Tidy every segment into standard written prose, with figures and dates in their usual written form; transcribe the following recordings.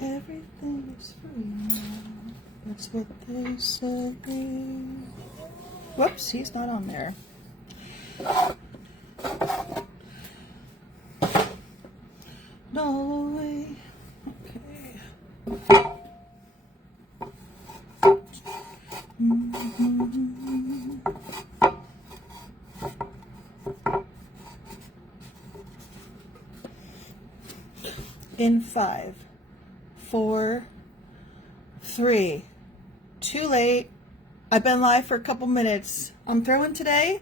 Everything is free now. That's what they say. Whoops, he's not on there. No way. Okay. In 5, 4, 3. Too late. I've been live for a couple minutes. I'm throwing today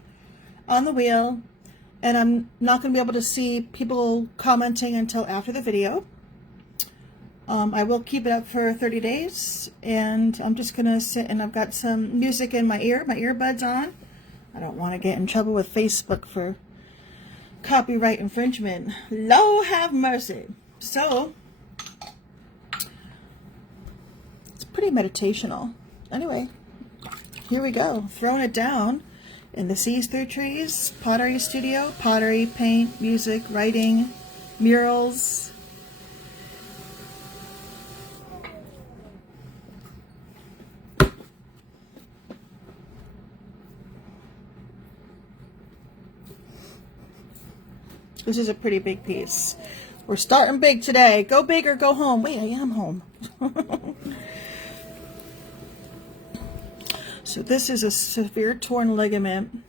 on the wheel, and I'm not going to be able to see people commenting until after the video. I will keep it up for 30 days, and I'm just going to sit, and I've got some music in my ear, my earbuds on. I don't want to get in trouble with Facebook for copyright infringement. Lord have mercy. So, it's pretty meditational. Anyway, here we go. Throwing it down in the SeesThruTrees Pottery Studio. Pottery, paint, music, writing, murals. This is a pretty big piece. We're starting big today. Go big or go home. Wait, I am home. So this is a severe torn ligament,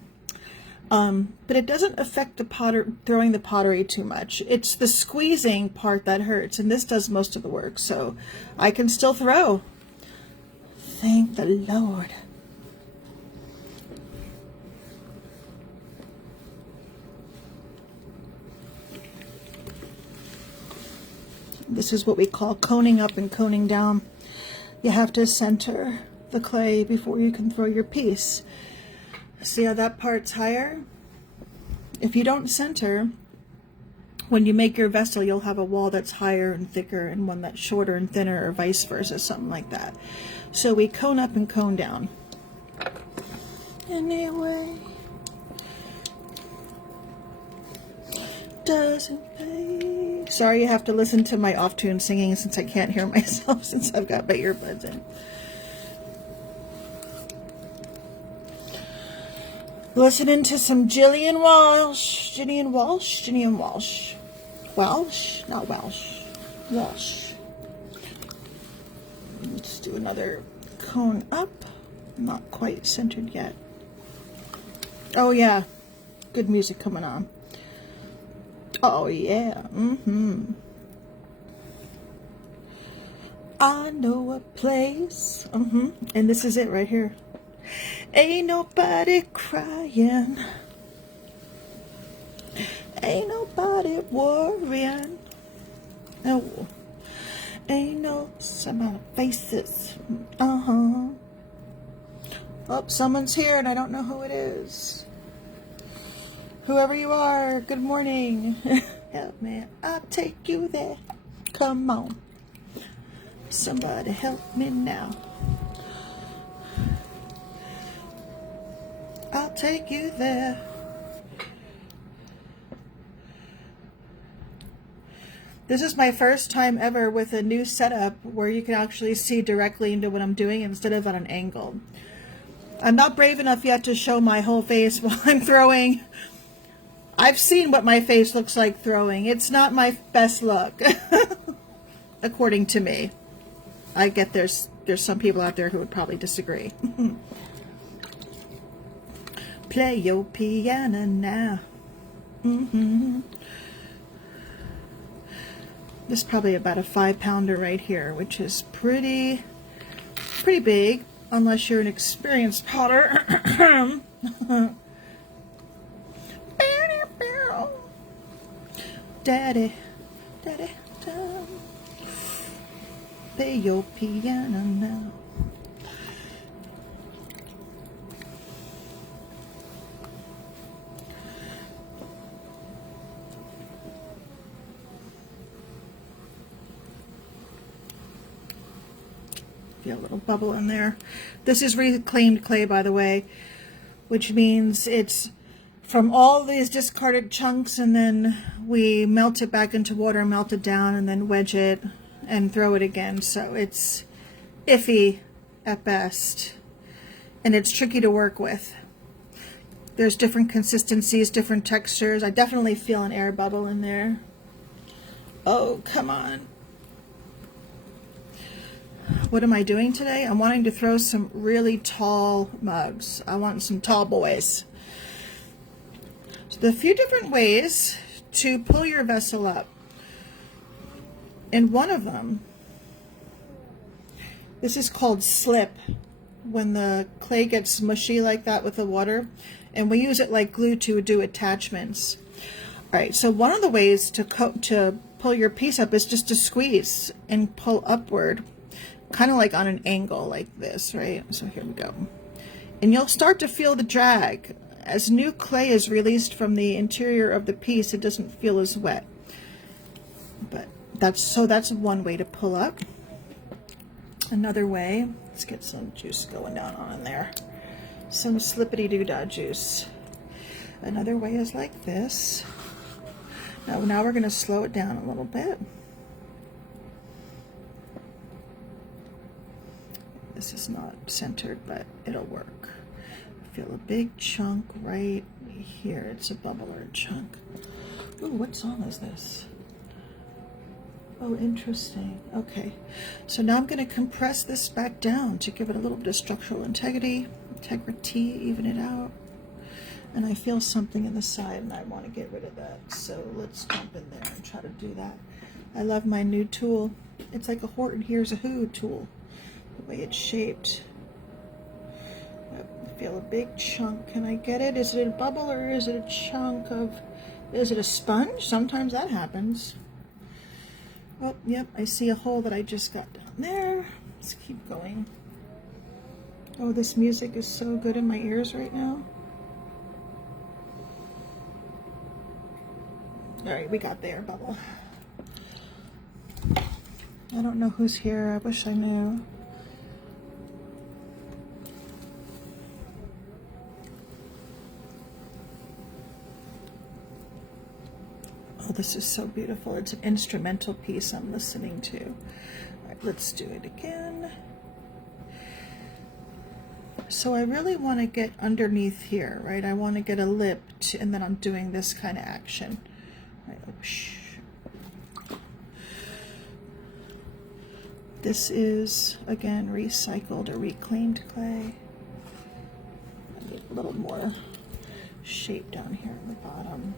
but it doesn't affect the throwing the pottery too much. It's the squeezing part that hurts, and this does most of the work. So I can still throw. Thank the Lord. This is what we call coning up and coning down. You have to center the clay before you can throw your piece. See how that part's higher? If you don't center, when you make your vessel, you'll have a wall that's higher and thicker and one that's shorter and thinner, or vice versa, something like that. So we cone up and cone down. Anyway, doesn't pay. Sorry you have to listen to my off-tune singing since I can't hear myself since I've got my earbuds in. Listening to some Gillian Walsh. Gillian Walsh? Gillian Walsh. Walsh? Not Welsh. Walsh. do another cone up. Not quite centered yet. Oh yeah, good music coming on. Oh yeah, I know a place, and this is it right here. Ain't nobody crying, ain't nobody worrying, no, ain't no smile faces, Oh, someone's here and I don't know who it is. Whoever you are, good morning. Help me, I'll take you there. Come on. Somebody help me now. I'll take you there. This is my first time ever with a new setup where you can actually see directly into what I'm doing instead of at an angle. I'm not brave enough yet to show my whole face while I'm throwing. I've seen what my face looks like throwing. It's not my best look, according to me. I get there's some people out there who would probably disagree. Play your piano now. This is probably about a 5-pounder right here, which is pretty big, unless you're an experienced potter. Daddy, daddy, daddy, play your piano now. Feel a little bubble in there. This is reclaimed clay, by the way, which means it's from all these discarded chunks, and then we melt it back into water, melt it down, and then wedge it and throw it again. So it's iffy at best, and it's tricky to work with. There's different consistencies, different textures. I definitely feel an air bubble in there. Oh, come on. What am I doing today? I'm wanting to throw some really tall mugs. I want some tall boys. So there are a few different ways to pull your vessel up. And one of them, this is called slip, when the clay gets mushy like that with the water, and we use it like glue to do attachments. All right, so one of the ways to pull your piece up is just to squeeze and pull upward, kind of like on an angle like this, right? So here we go. And you'll start to feel the drag. As new clay is released from the interior of the piece, it doesn't feel as wet. But that's one way to pull up. Another way, let's get some juice going down on in there. Some slippity-doo-dah juice. Another way is like this. Now we're going to slow it down a little bit. This is not centered, but it'll work. Feel a big chunk right here. It's a bubble or a chunk. Ooh, what song is this? Oh, interesting. Okay, so now I'm going to compress this back down to give it a little bit of structural integrity, even it out. And I feel something in the side, and I want to get rid of that. So let's jump in there and try to do that. I love my new tool. It's like a Horton Here's a Who tool, the way it's shaped. I feel a big chunk. Can I get it? Is it a bubble or is it a chunk of, is it a sponge? Sometimes that happens. Oh, yep, I see a hole that I just got down there. Let's keep going. Oh, this music is so good in my ears right now. All right, we got the air bubble. I don't know who's here. I wish I knew. Oh, this is so beautiful. It's an instrumental piece I'm listening to. All right, let's do it again. So I really want to get underneath here, right? I want to get a lip, and then I'm doing this kind of action. Right, This is, again, recycled or reclaimed clay. I need a little more shape down here on the bottom.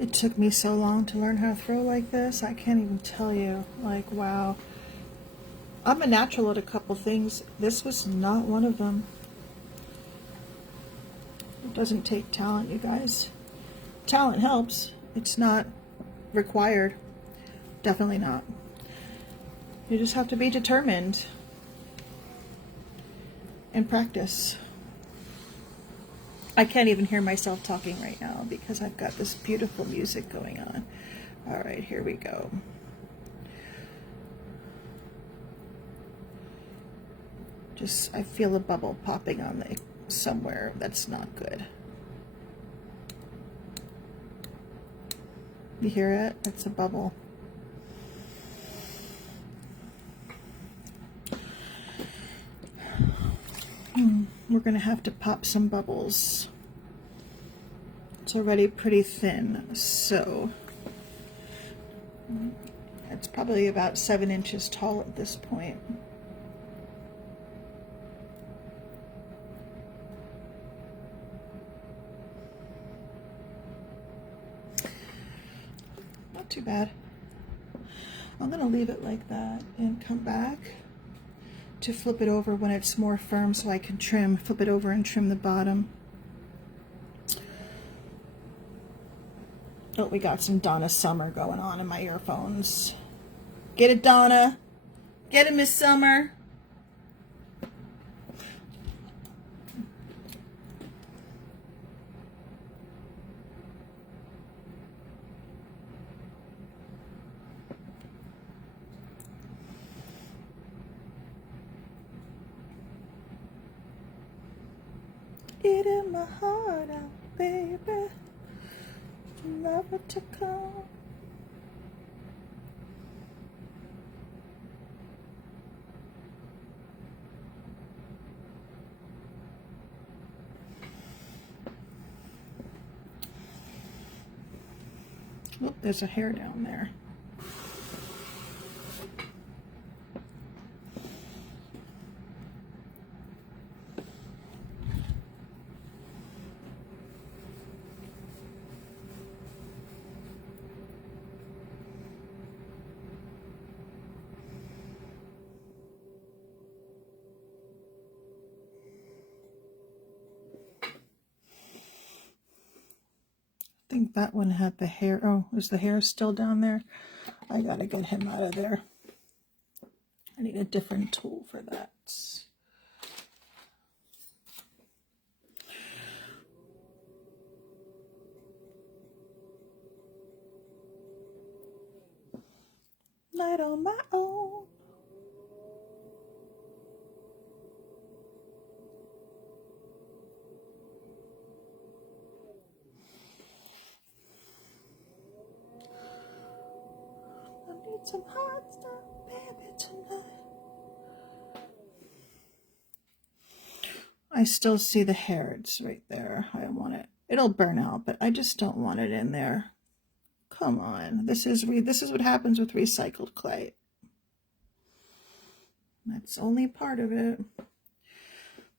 It took me so long to learn how to throw like this. I can't even tell you. Like, wow. I'm a natural at a couple things. This was not one of them. It doesn't take talent, you guys. Talent helps. It's not required. Definitely not. You just have to be determined and practice. I can't even hear myself talking right now because I've got this beautiful music going on. All right, here we go. Just, I feel a bubble popping on the somewhere. That's not good. You hear it? It's a bubble. We're going to have to pop some bubbles. It's already pretty thin, so it's probably about 7 inches tall at this point. Not too bad. I'm going to leave it like that and come back to flip it over when it's more firm so I can trim, flip it over and trim the bottom. Oh, we got some Donna Summer going on in my earphones. Get it, Donna. Get it, Miss Summer. Eating my heart out, baby. Never to come. Oh, there's a hair down there. I think that one had the hair. Oh, is the hair still down there? I gotta get him out of there. I need a different tool for that. Night on my own. I need some hot stuff, baby, tonight. I still see the hair. It's right there. I don't want it. It'll burn out, but I just don't want it in there. Come on. This is what happens with recycled clay. That's only part of it.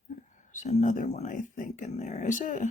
There's another one, I think, in there. Is it?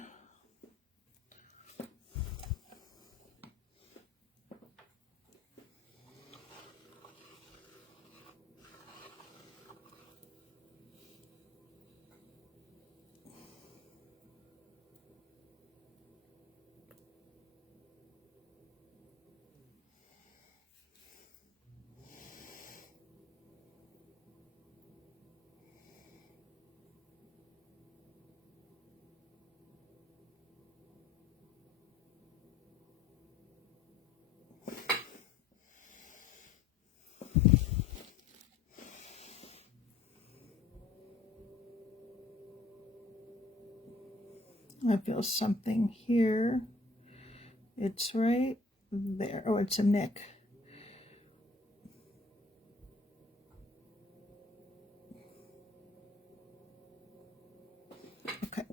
I feel something here. It's right there. Oh, it's a nick. Okay.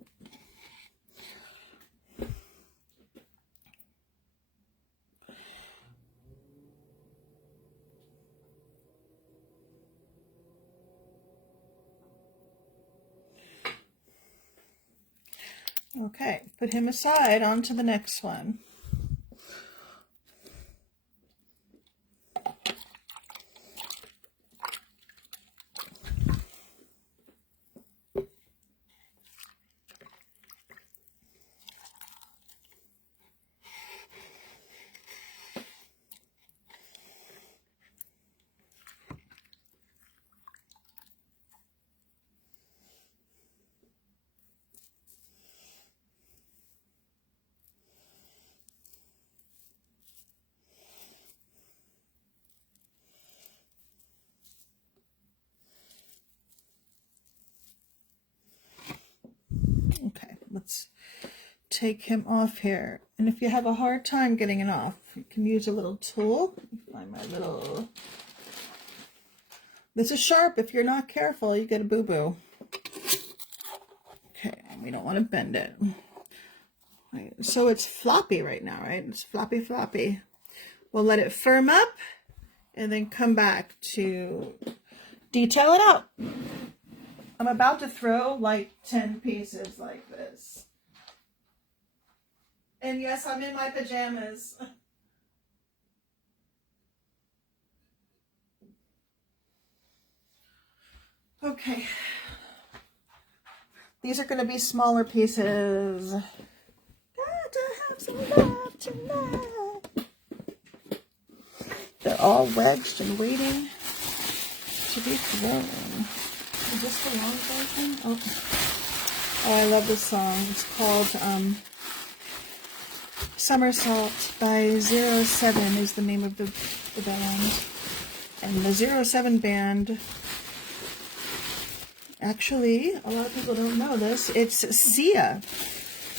Okay, put him aside, on to the next one. Okay, let's take him off here. And if you have a hard time getting it off, you can use a little tool. Find my little... This is sharp. If you're not careful, you get a boo-boo. Okay, we don't want to bend it. Right, so it's floppy right now, right? It's floppy, floppy. We'll let it firm up and then come back to detail it out. I'm about to throw like 10 pieces like this. And yes, I'm in my pajamas. Okay. These are going to be smaller pieces. Got to have some love tonight. They're all wedged and waiting to be thrown. Is this the long version? Oh, I love this song. It's called Somersault by 07 is the name of the band. And the 07 band, actually, a lot of people don't know this, it's Sia.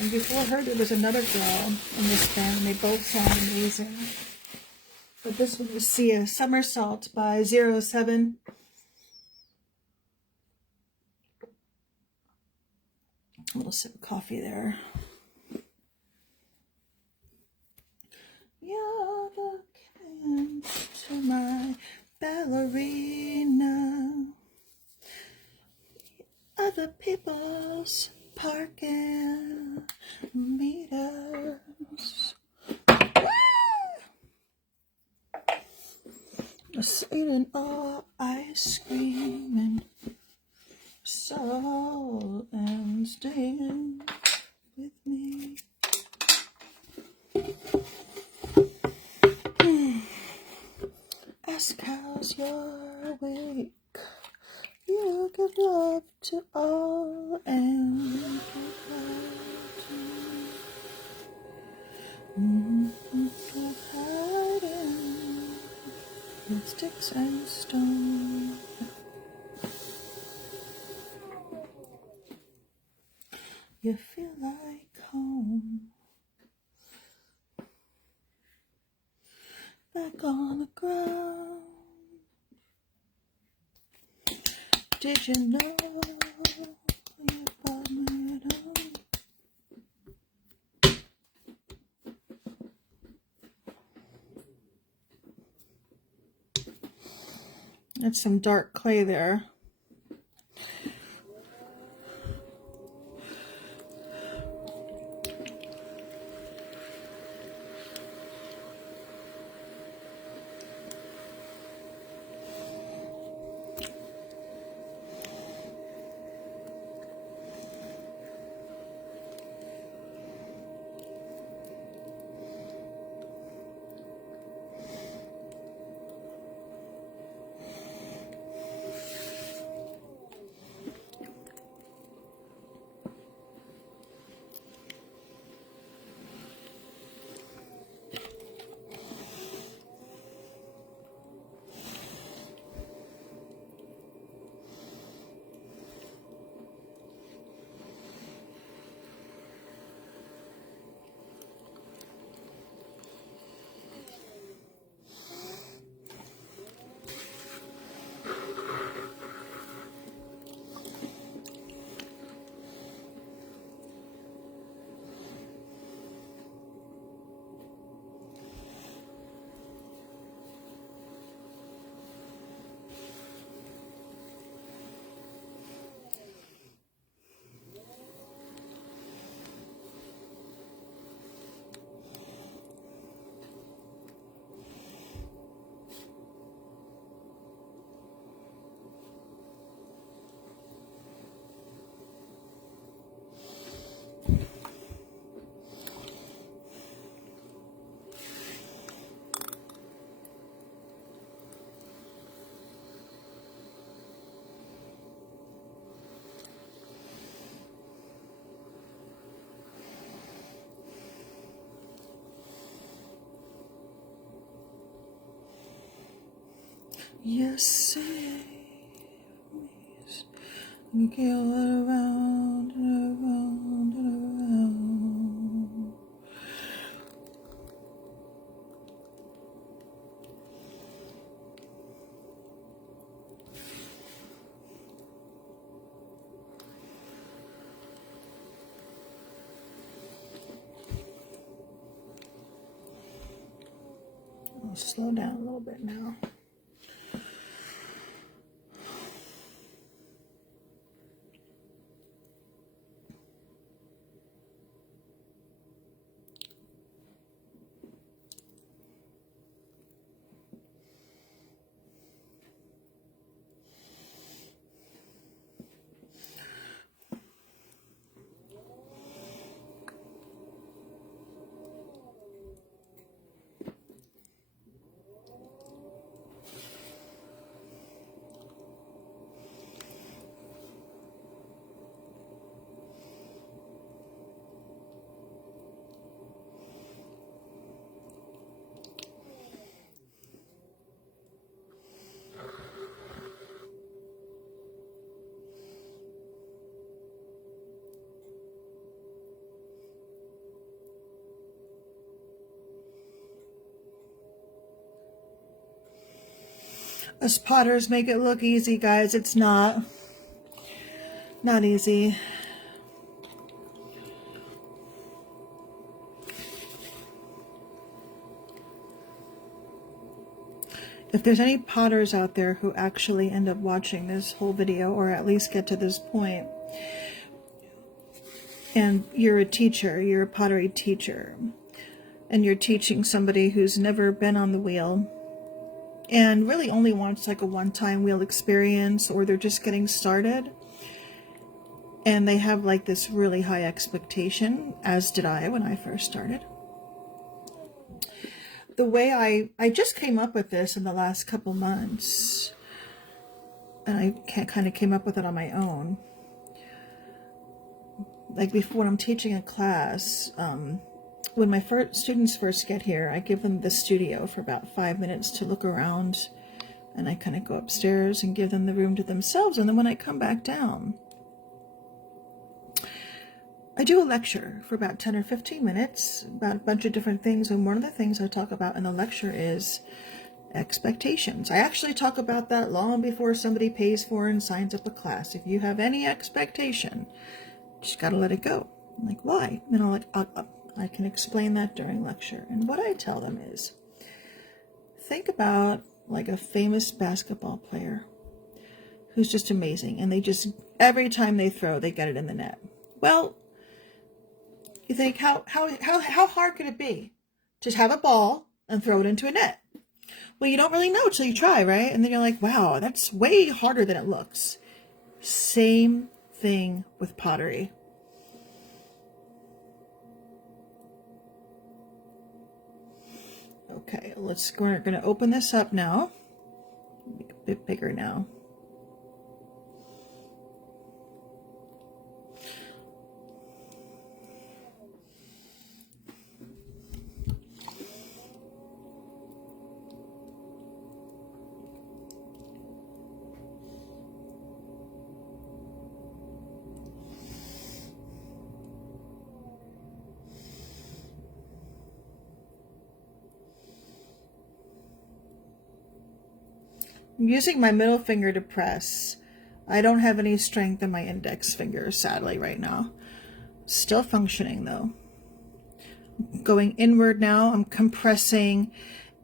And before her, there was another girl in this band, and they both sound amazing. But this one was Sia, Somersault by 07. A little sip of coffee there. You're the king to my ballerina. Other people's parking meters. Eating all ice cream and salt and staying with me. Ask how's your week. You give love to all and give love to me. Hiding with sticks and stones. You feel like home. Back on the ground. Did you know you brought me down? That's some dark clay there. Yes, save me. You go around and around and around. I'll slow down a little bit now. Us potters make it look easy, guys. It's not. Not easy. If there's any potters out there who actually end up watching this whole video, or at least get to this point, and you're a teacher, you're a pottery teacher, and you're teaching somebody who's never been on the wheel, and really only wants like a one-time wheel experience, or they're just getting started, and they have like this really high expectation, as did I when I first started. The way I just came up with this in the last couple months, and I kind of came up with it on my own. Like before, when I'm teaching a class, when my students first get here, I give them the studio for about 5 minutes to look around, and I kind of go upstairs and give them the room to themselves. And then when I come back down, I do a lecture for about 10 or 15 minutes about a bunch of different things. And one of the things I talk about in the lecture is expectations. I actually talk about that long before somebody pays for and signs up a class. If you have any expectation, just got to let it go. I'm like, why? And I can explain that during lecture. And what I tell them is, think about like a famous basketball player who's just amazing. And they just, every time they throw, they get it in the net. Well, you think, how hard could it be to have a ball and throw it into a net? Well, you don't really know till you try, right? And then you're like, wow, that's way harder than it looks. Same thing with pottery. Okay, we're going to open this up now. Make it a bit bigger now. I'm using my middle finger to press. I don't have any strength in my index finger, sadly, right now. Still functioning, though. Going inward now. I'm compressing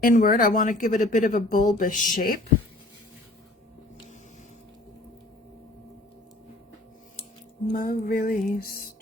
inward. I want to give it a bit of a bulbous shape. My release.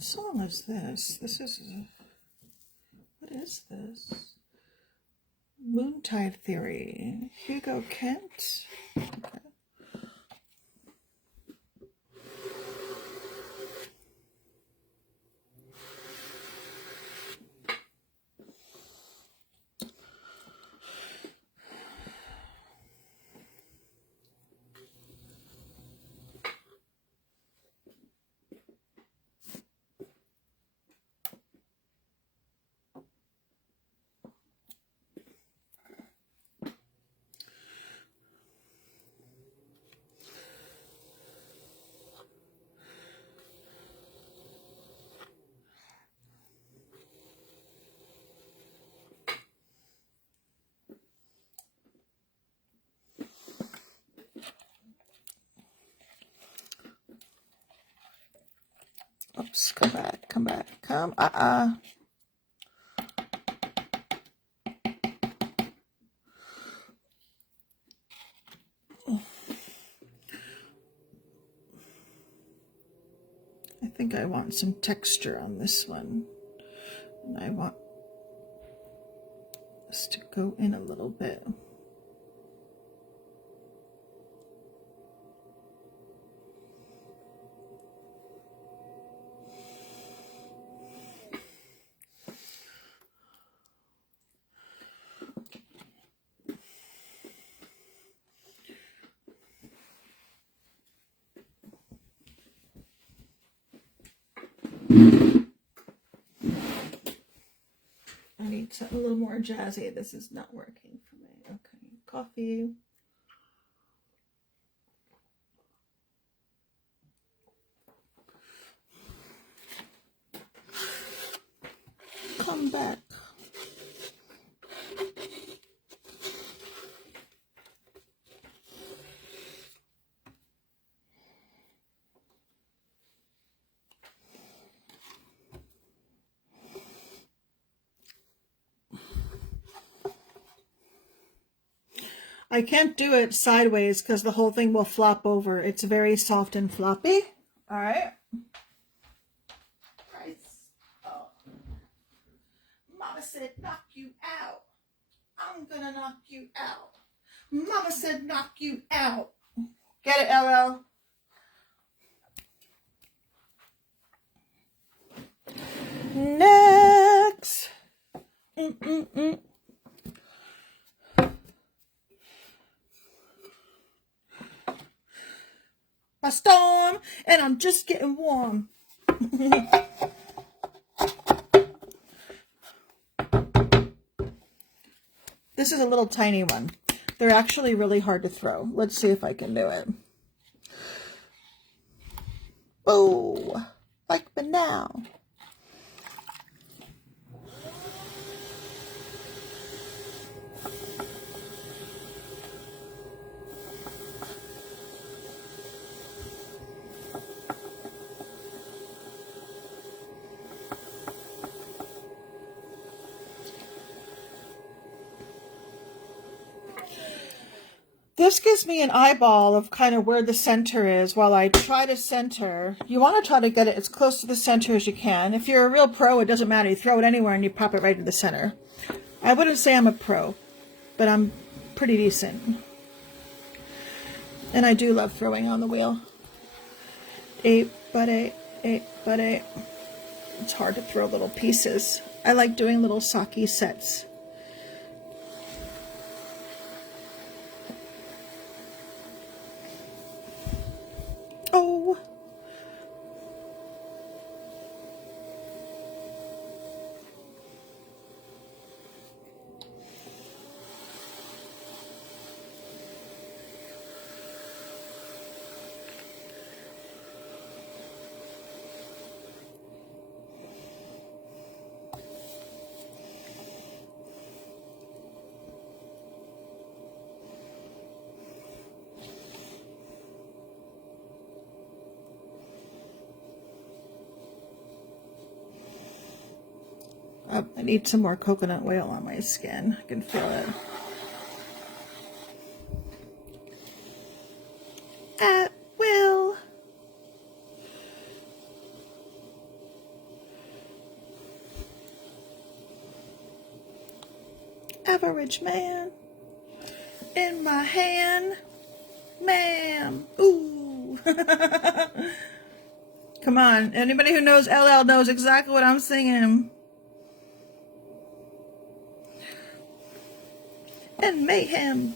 What song is this? This is, what is this? Moontide Theory. Hugo Kent. Okay. Oops, come back, come back, come, I think I want some texture on this one. And I want this to go in a little bit. I need something a little more jazzy. This is not working for me. Okay, coffee. Come back. I can't do it sideways because the whole thing will flop over. It's very soft and floppy. All right. Oh. Mama said knock you out. I'm gonna knock you out. Mama said knock you out. Get it, LL? Next. My storm, and I'm just getting warm. This is a little tiny one. They're actually really hard to throw. Let's see if I can do it. Oh, like me now. This gives me an eyeball of kind of where the center is while I try to center. You want to try to get it as close to the center as you can. If you're a real pro, it doesn't matter. You throw it anywhere and you pop it right in the center. I wouldn't say I'm a pro, but I'm pretty decent. And I do love throwing on the wheel. 8 but 8, 8 but 8. It's hard to throw little pieces. I like doing little sake sets. Oh. I need some more coconut oil on my skin. I can feel it. At will. average man in my hand, ma'am. Ooh. Come on, anybody who knows LL knows exactly what I'm singing. And mayhem.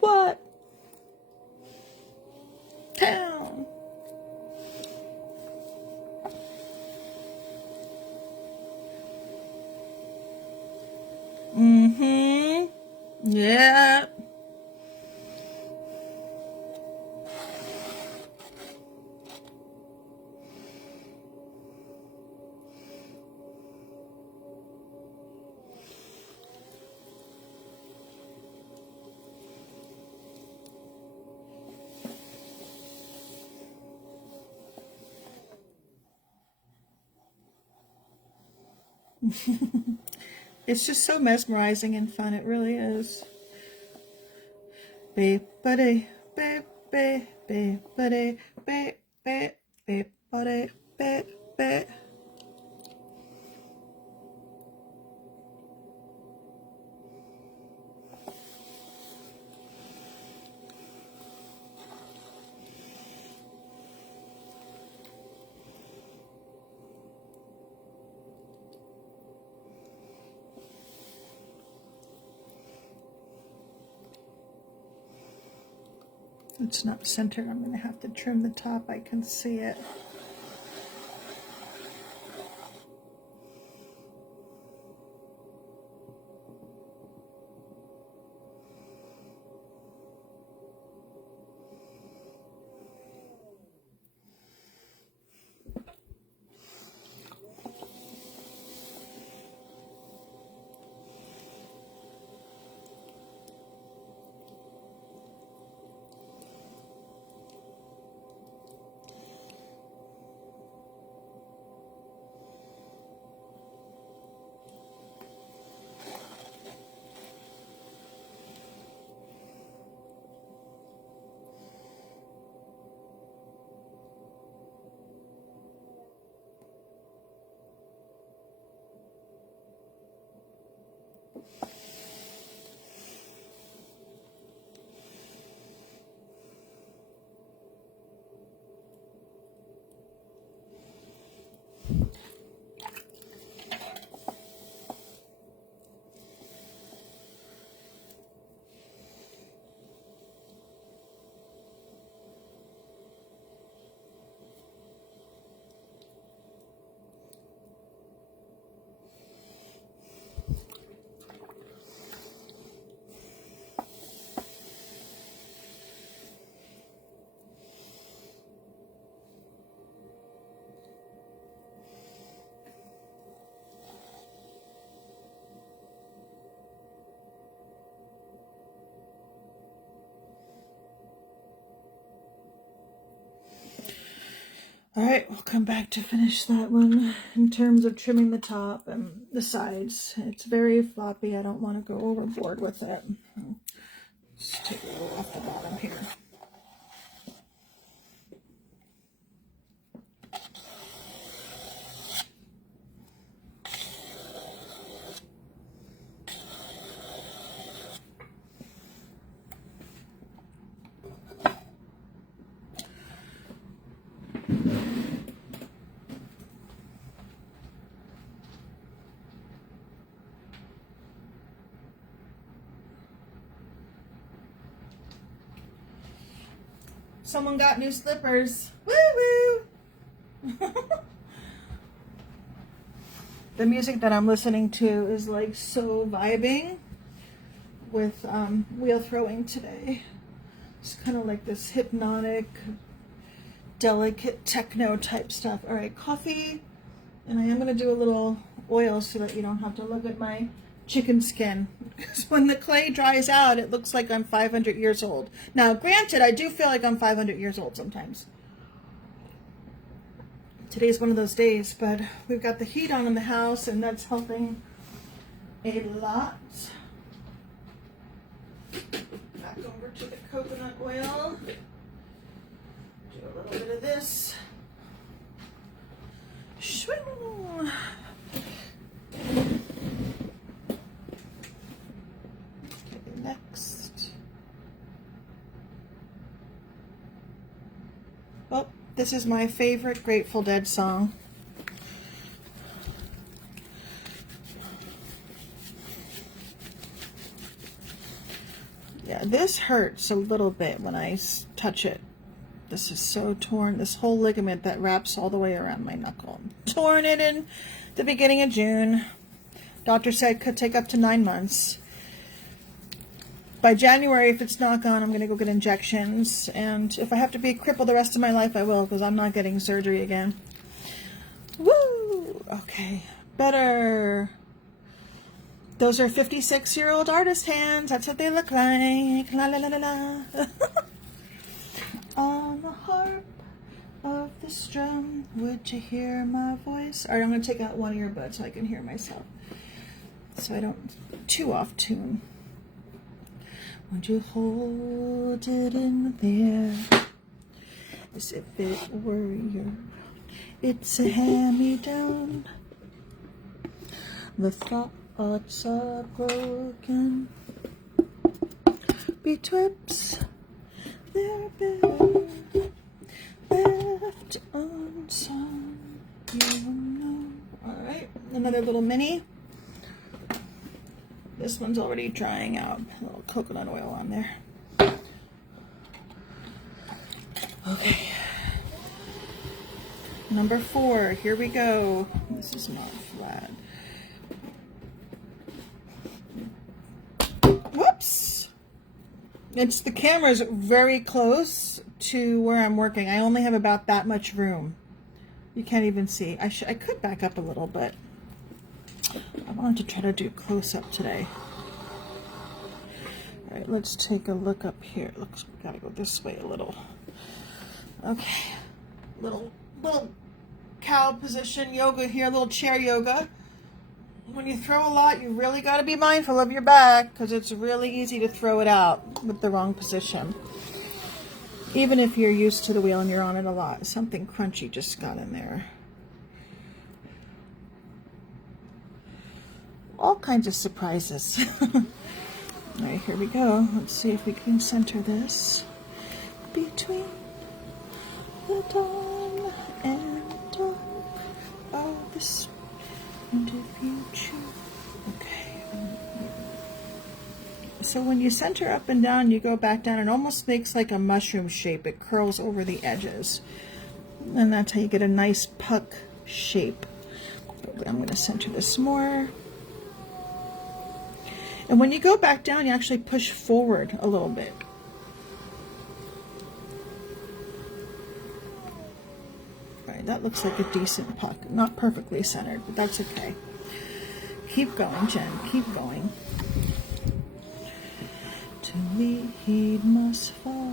What town? Yeah. It's just so mesmerizing and fun. It really is. Beep buddy, beep beep beep buddy, beep beep beep buddy, beep beep. It's not centered. I'm going to have to trim the top. I can see it. Alright, we'll come back to finish that one in terms of trimming the top and the sides. It's very floppy. I don't want to go overboard with it. Let's take a little off the bottom here. Someone got new slippers. Woo woo! The music that I'm listening to is like so vibing with wheel throwing today. It's kind of like this hypnotic, delicate techno type stuff. All right, coffee, and I am going to do a little oil so that you don't have to look at my chicken skin, because when the clay dries out it looks like I'm 500 years old. Now granted, I do feel like I'm 500 years old sometimes. Today's one of those days, but we've got the heat on in the house and that's helping a lot. Back over to the coconut oil. Do a little bit of this. Next. Oh, this is my favorite Grateful Dead song. Yeah, this hurts a little bit when I touch it. This is so torn. This whole ligament that wraps all the way around my knuckle. Torn it in the beginning of June. Doctor said it could take up to 9 months. By January, if it's not gone, I'm going to go get injections. And if I have to be crippled the rest of my life, I will, because I'm not getting surgery again. Woo! Okay. Better. Those are 56-year-old artist hands. That's what they look like. La la la la la. On the harp of the strum, would you hear my voice? All right, I'm going to take out one earbud so I can hear myself, so I don't too off tune. Would you hold it in the air as if it were your? It's a hand-me-down. The thoughts are broken. Betwixt their bed, left unsung. You know. All right, another little mini. This one's already drying out. A little coconut oil on there. Okay. Number 4. Here we go. This is not flat. Whoops! The camera's very close to where I'm working. I only have about that much room. You can't even see. I could back up a little, but I wanted to try to do close up today. All right, let's take a look up here. Looks, we gotta go this way a little. Okay, little cow position yoga here, little chair yoga. When you throw a lot, you really got to be mindful of your back, because it's really easy to throw it out with the wrong position. Even if you're used to the wheel and you're on it a lot. Something crunchy just got in there. All kinds of surprises. All right, here we go. Let's see if we can center this between the dawn and dark of this and the future. Okay. So when you center up and down, you go back down, it almost makes like a mushroom shape. It curls over the edges. And that's how you get a nice puck shape. I'm going to center this more. And when you go back down, you actually push forward a little bit. All right, that looks like a decent puck. Not perfectly centered, but that's okay. Keep going, Jen. Keep going. To lead must follow.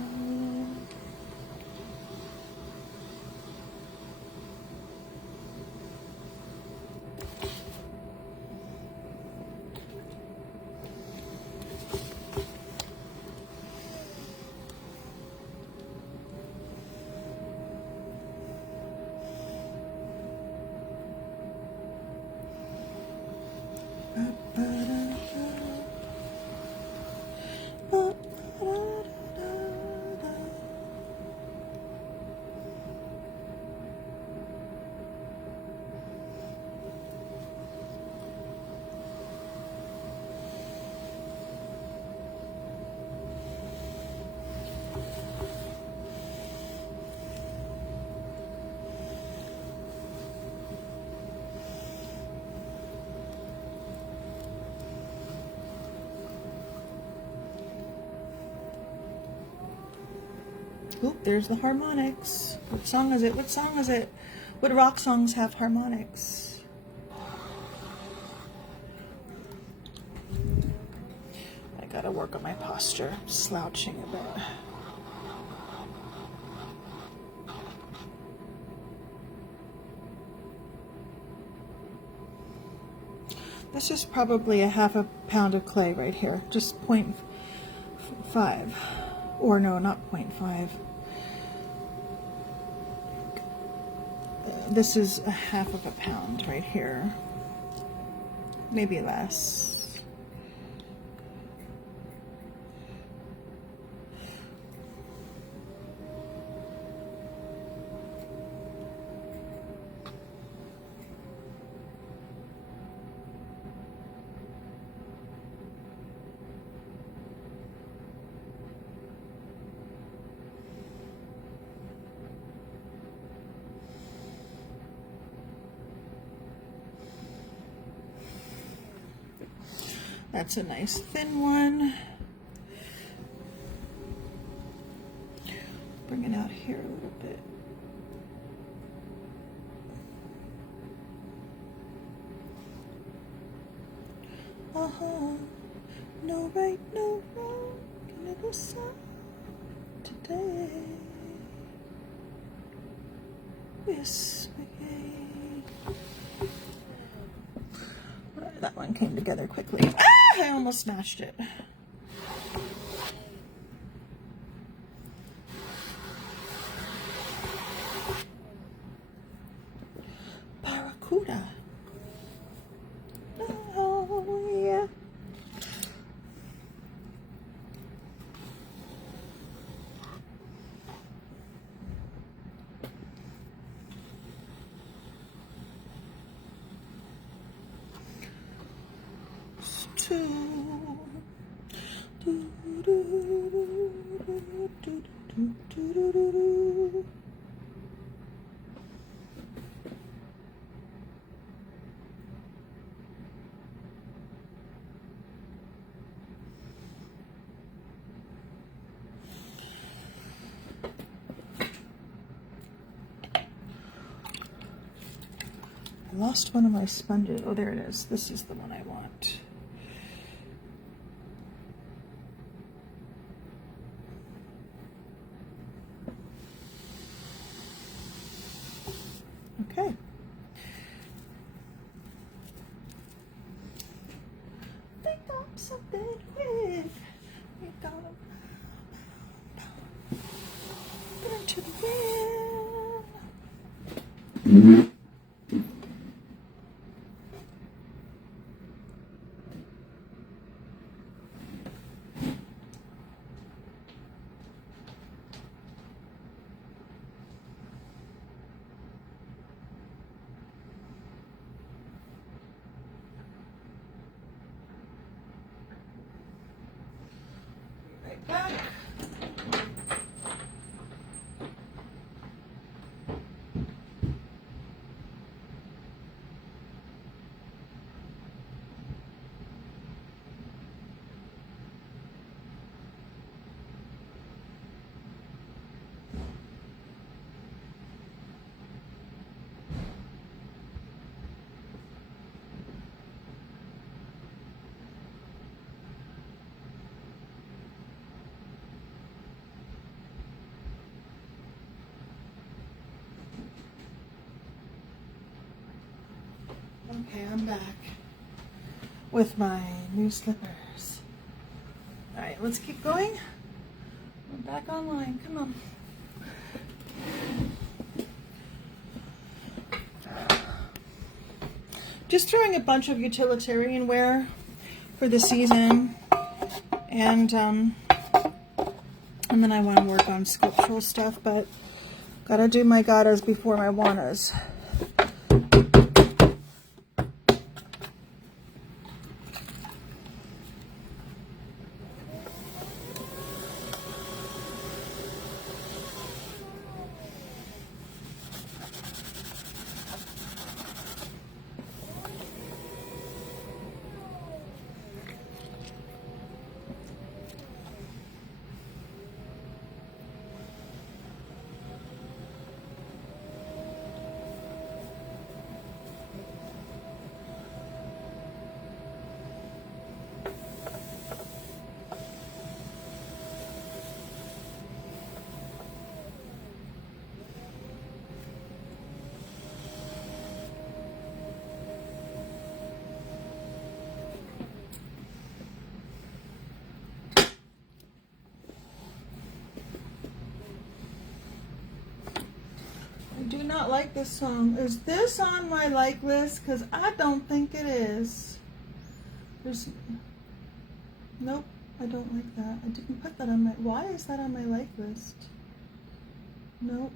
Oop, there's the harmonics. What song is it? What song is it? What rock songs have harmonics? I gotta work on my posture. I'm slouching a bit. This is probably a half a pound of clay right here. Just 0.5. Or no, not 0.5. This is a half of a pound right here. Maybe less. That's a nice thin one. Bring it out here a little bit. No right, no wrong, little song today. That one came together quickly. Ah, I almost smashed it. Barracuda. Oh, yeah. I lost one of my sponges. Oh, there it is. This is the one I want. Okay. Think of something quick. We gotta get into the wind. Back. Okay, I'm back with my new slippers. All right, let's keep going. We're back online. Come on. Just throwing a bunch of utilitarian wear for the season, and then I want to work on sculptural stuff, but gotta do my gottas before my wannas. Do not like this song. Is this on my like list? Because I don't think it is. There's nope, I don't like that. I didn't put that on my, why is that on my like list? Nope.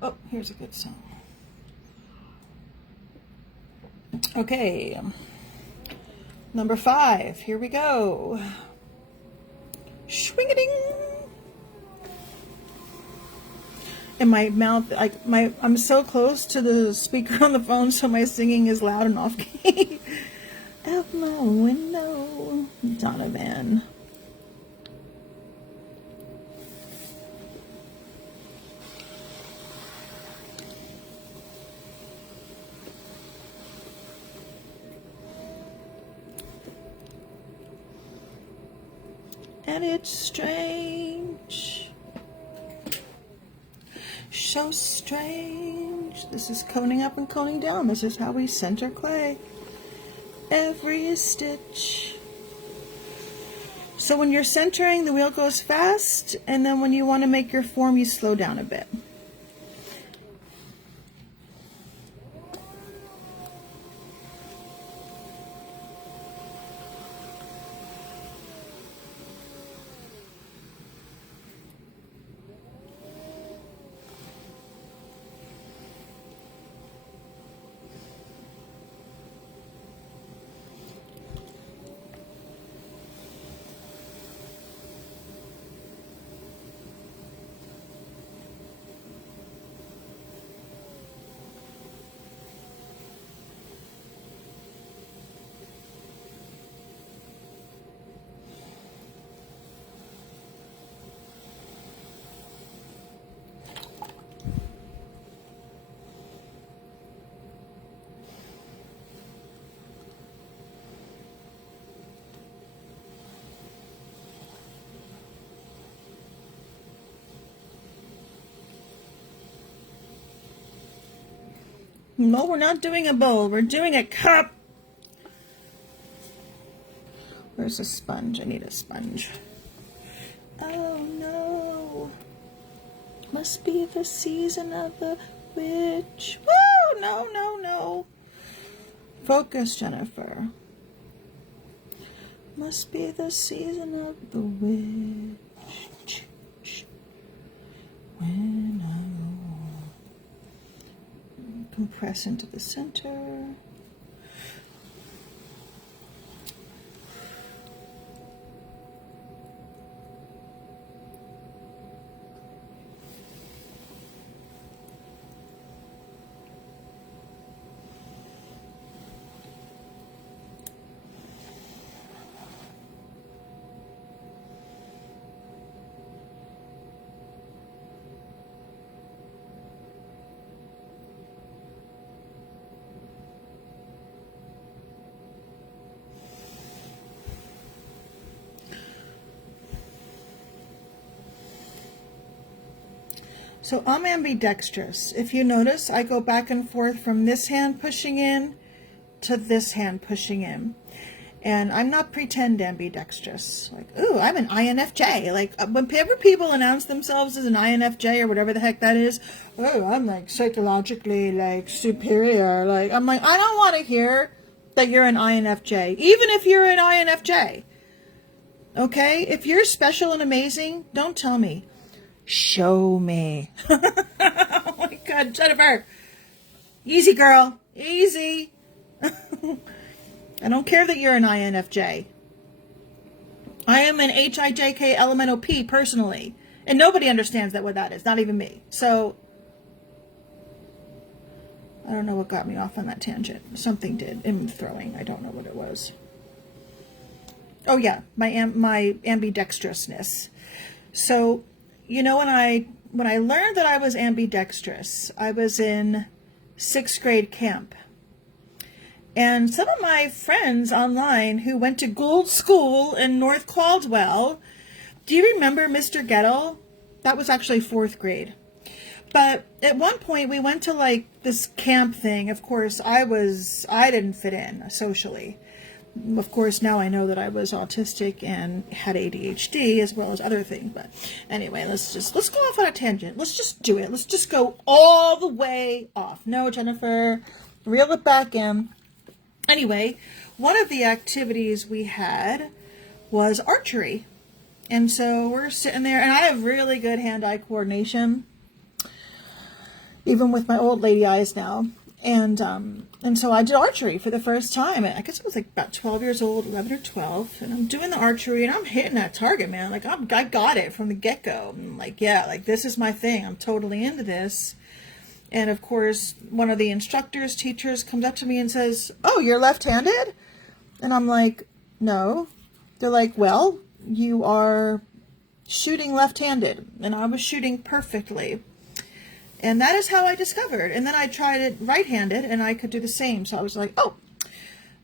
Oh, here's a good song. Okay, number 5, here we go. Swing-a-ding. And my mouth, I'm so close to the speaker on the phone, so my singing is loud and off key. out my window, Donovan. And it's strange, so strange. This is coning up and coning down. This is how we center clay. Every stitch. So when you're centering, the wheel goes fast, and then when you want to make your form, you slow down a bit. No, we're not doing a bowl. We're doing a cup. Where's a sponge? I need a sponge. Oh no. Must be the season of the witch. Woo! No, no, no. Focus, Jennifer. Must be the season of the witch. When I compress into the center. So I'm ambidextrous. If you notice, I go back and forth from this hand pushing in to this hand pushing in. And I'm not pretend ambidextrous. Like, ooh, I'm an INFJ. Like, whenever people announce themselves as an INFJ or whatever the heck that is, oh, I'm like psychologically like superior. Like, I'm like, I don't want to hear that you're an INFJ. Even if you're an INFJ. Okay? If you're special and amazing, don't tell me. Show me. Oh my God, Jennifer. Easy, girl. Easy. I don't care that you're an INFJ. I am an HIJK elemental P personally. And nobody understands what that is. Not even me. So, I don't know what got me off on that tangent. Something did in throwing. I don't know what it was. Oh yeah, my ambidextrousness. So, you know, when I learned that I was ambidextrous, I was in 6th grade camp. And some of my friends online who went to Gould School in North Caldwell, do you remember Mr. Gettle? That was actually 4th grade. But at one point we went to like this camp thing. Of course, I didn't fit in socially. Of course, now I know that I was autistic and had ADHD as well as other things. But anyway, let's go off on a tangent. Let's just do it. Let's just go all the way off. No, Jennifer, reel it back in. Anyway, one of the activities we had was archery. And so we're sitting there, and I have really good hand-eye coordination, even with my old lady eyes now. And so I did archery for the first time. I guess I was like about 12 years old, 11 or 12. And I'm doing the archery, and I'm hitting that target, man. Like, I got it from the get-go. I'm like, yeah, like, this is my thing. I'm totally into this. And, of course, one of the instructors, teachers, comes up to me and says, oh, you're left-handed? And I'm like, no. They're like, well, you are shooting left-handed. And I was shooting perfectly. And that is how I discovered. And then I tried it right-handed, and I could do the same. So I was like, oh,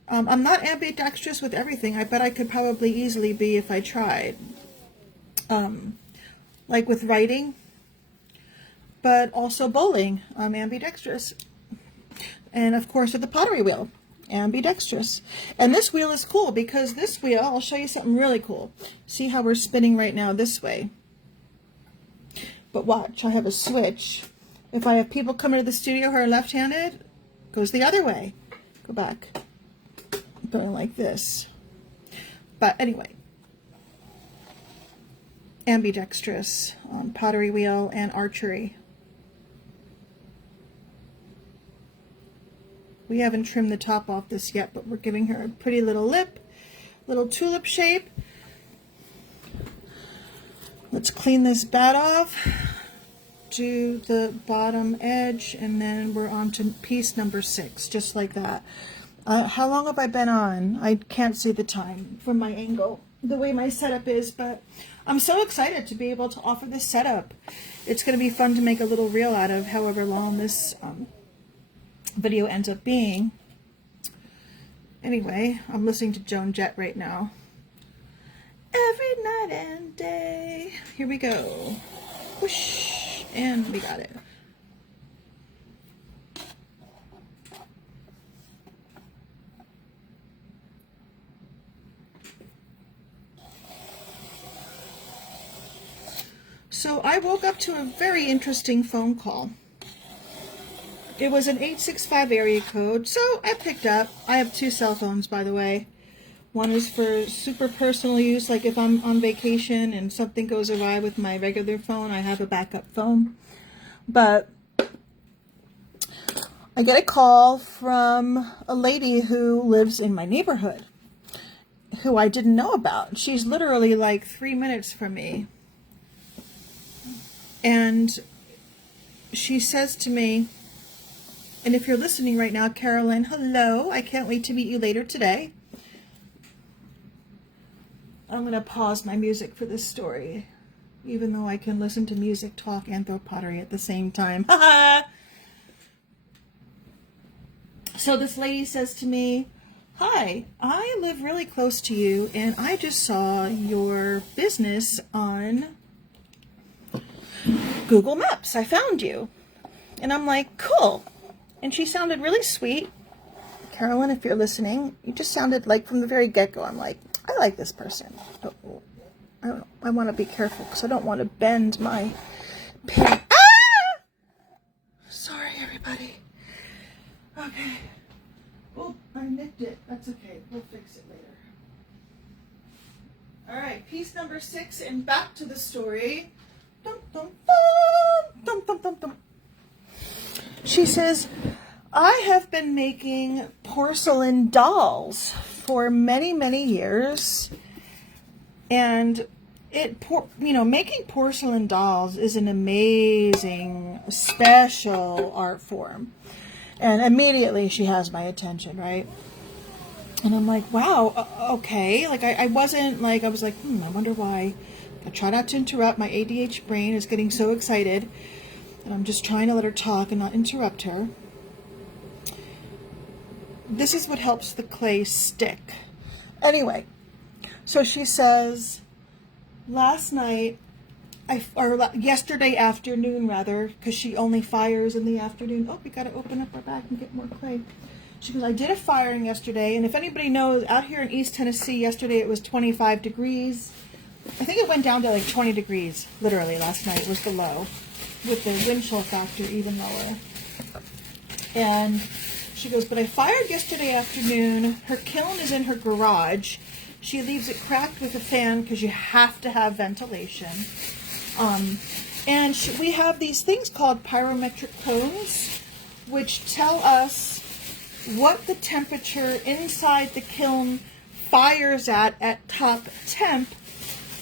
I'm not ambidextrous with everything. I bet I could probably easily be if I tried. Like with writing, but also bowling, I'm ambidextrous. And of course with the pottery wheel, ambidextrous. And this wheel is cool because this wheel, I'll show you something really cool. See how we're spinning right now this way. But watch, I have a switch. If I have people come into the studio who are left-handed, it goes the other way. Go back. Going like this. But anyway, ambidextrous, pottery wheel, and archery. We haven't trimmed the top off this yet, but we're giving her a pretty little lip, little tulip shape. Let's clean this bat off, do the bottom edge, and then we're on to piece number 6, just like that. How long have I been on? I can't see the time from my angle, the way my setup is, but I'm so excited to be able to offer this setup. It's going to be fun to make a little reel out of however long this video ends up being. Anyway, I'm listening to Joan Jett right now. Every night and day. Here we go. Whoosh. And we got it. So I woke up to a very interesting phone call. It was an 865 area code, so I picked up. I have 2 cell phones, by the way. One is for super personal use, like if I'm on vacation and something goes awry with my regular phone, I have a backup phone. But I get a call from a lady who lives in my neighborhood, who I didn't know about. She's literally like 3 minutes from me. And she says to me, and if you're listening right now, Carolyn, hello. I can't wait to meet you later today. I'm going to pause my music for this story, even though I can listen to music, talk, and throw pottery at the same time. So this lady says to me, hi, I live really close to you, and I just saw your business on Google Maps. I found you. And I'm like, cool. And she sounded really sweet. Carolyn, if you're listening, you just sounded like from the very get-go, I'm like, I like this person. Oh, I don't know. I want to be careful because I don't want to bend my pen. Ah! Sorry, everybody. Okay. Oh, I nicked it. That's okay. We'll fix it later. All right, piece number 6, and back to the story. Dum, dum, dum, dum, dum, dum, dum. She says, I have been making porcelain dolls for many, many years, and making porcelain dolls is an amazing, special art form. And immediately she has my attention, right? And I'm like, wow, okay. Like I wasn't like, I was like, I wonder why. I try not to interrupt. My ADHD brain is getting so excited. And I'm just trying to let her talk and not interrupt her. This is what helps the clay stick. Anyway, so she says, yesterday afternoon rather, because she only fires in the afternoon. Oh, we got to open up our bag and get more clay. She goes, I did a firing yesterday, and if anybody knows, out here in East Tennessee, yesterday it was 25 degrees. I think it went down to like 20 degrees, literally, last night was the low, with the wind chill factor even lower. And she goes, but I fired yesterday afternoon. Her kiln is in her garage. She leaves it cracked with a fan because you have to have ventilation. And we have these things called pyrometric cones, which tell us what the temperature inside the kiln fires at top temp,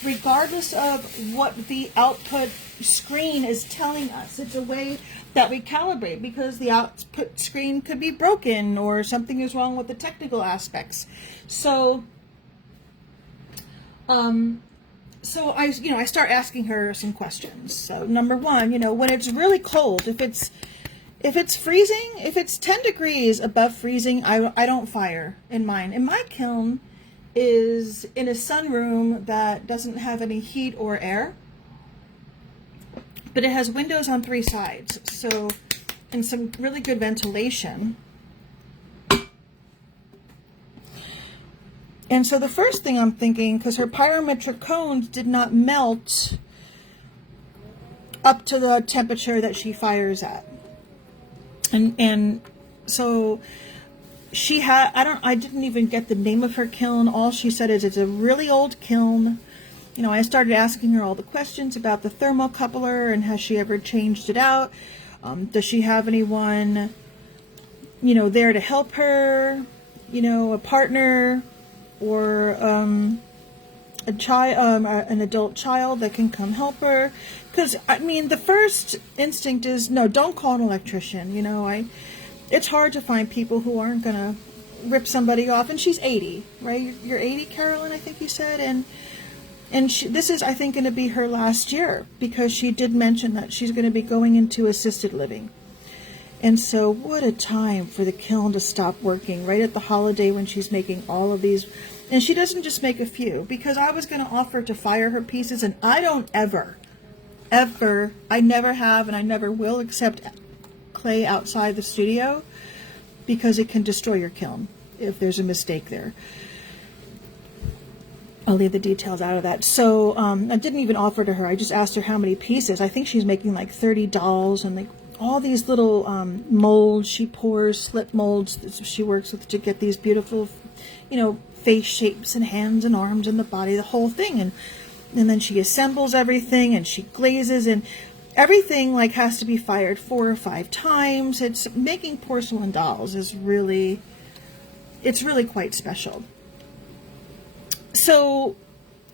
regardless of what the output screen is telling us. It's a way that we calibrate, because the output screen could be broken or something is wrong with the technical aspects. So I start asking her some questions. So number one, when it's really cold, if it's freezing, if it's 10 degrees above freezing, I don't fire in mine. And my kiln is in a sunroom that doesn't have any heat or air, but it has windows on 3 sides, so, and some really good ventilation. And so the first thing I'm thinking, because her pyrometric cones did not melt up to the temperature that she fires at. And so she had, I didn't even get the name of her kiln. All she said is it's a really old kiln. I started asking her all the questions about the thermocoupler and has she ever changed it out? Does she have anyone, there to help her, a partner or a child, an adult child that can come help her? Because, the first instinct is, no, don't call an electrician. It's hard to find people who aren't going to rip somebody off. And she's 80, right? You're 80, Carolyn, I think you said. And this is, I think, going to be her last year, because she did mention that she's going to be going into assisted living. And so what a time for the kiln to stop working right at the holiday when she's making all of these. And she doesn't just make a few, because I was going to offer to fire her pieces, and I don't ever, I never have and I never will accept clay outside the studio, because it can destroy your kiln if there's a mistake there. I'll leave the details out of that. So I didn't even offer to her. I just asked her how many pieces. I think she's making like 30 dolls and like all these little molds. She pours slip molds that she works with to get these beautiful, face shapes and hands and arms and the body, the whole thing. And then she assembles everything and she glazes, and everything like has to be fired 4 or 5 times. It's making porcelain dolls is really, it's really quite special. So,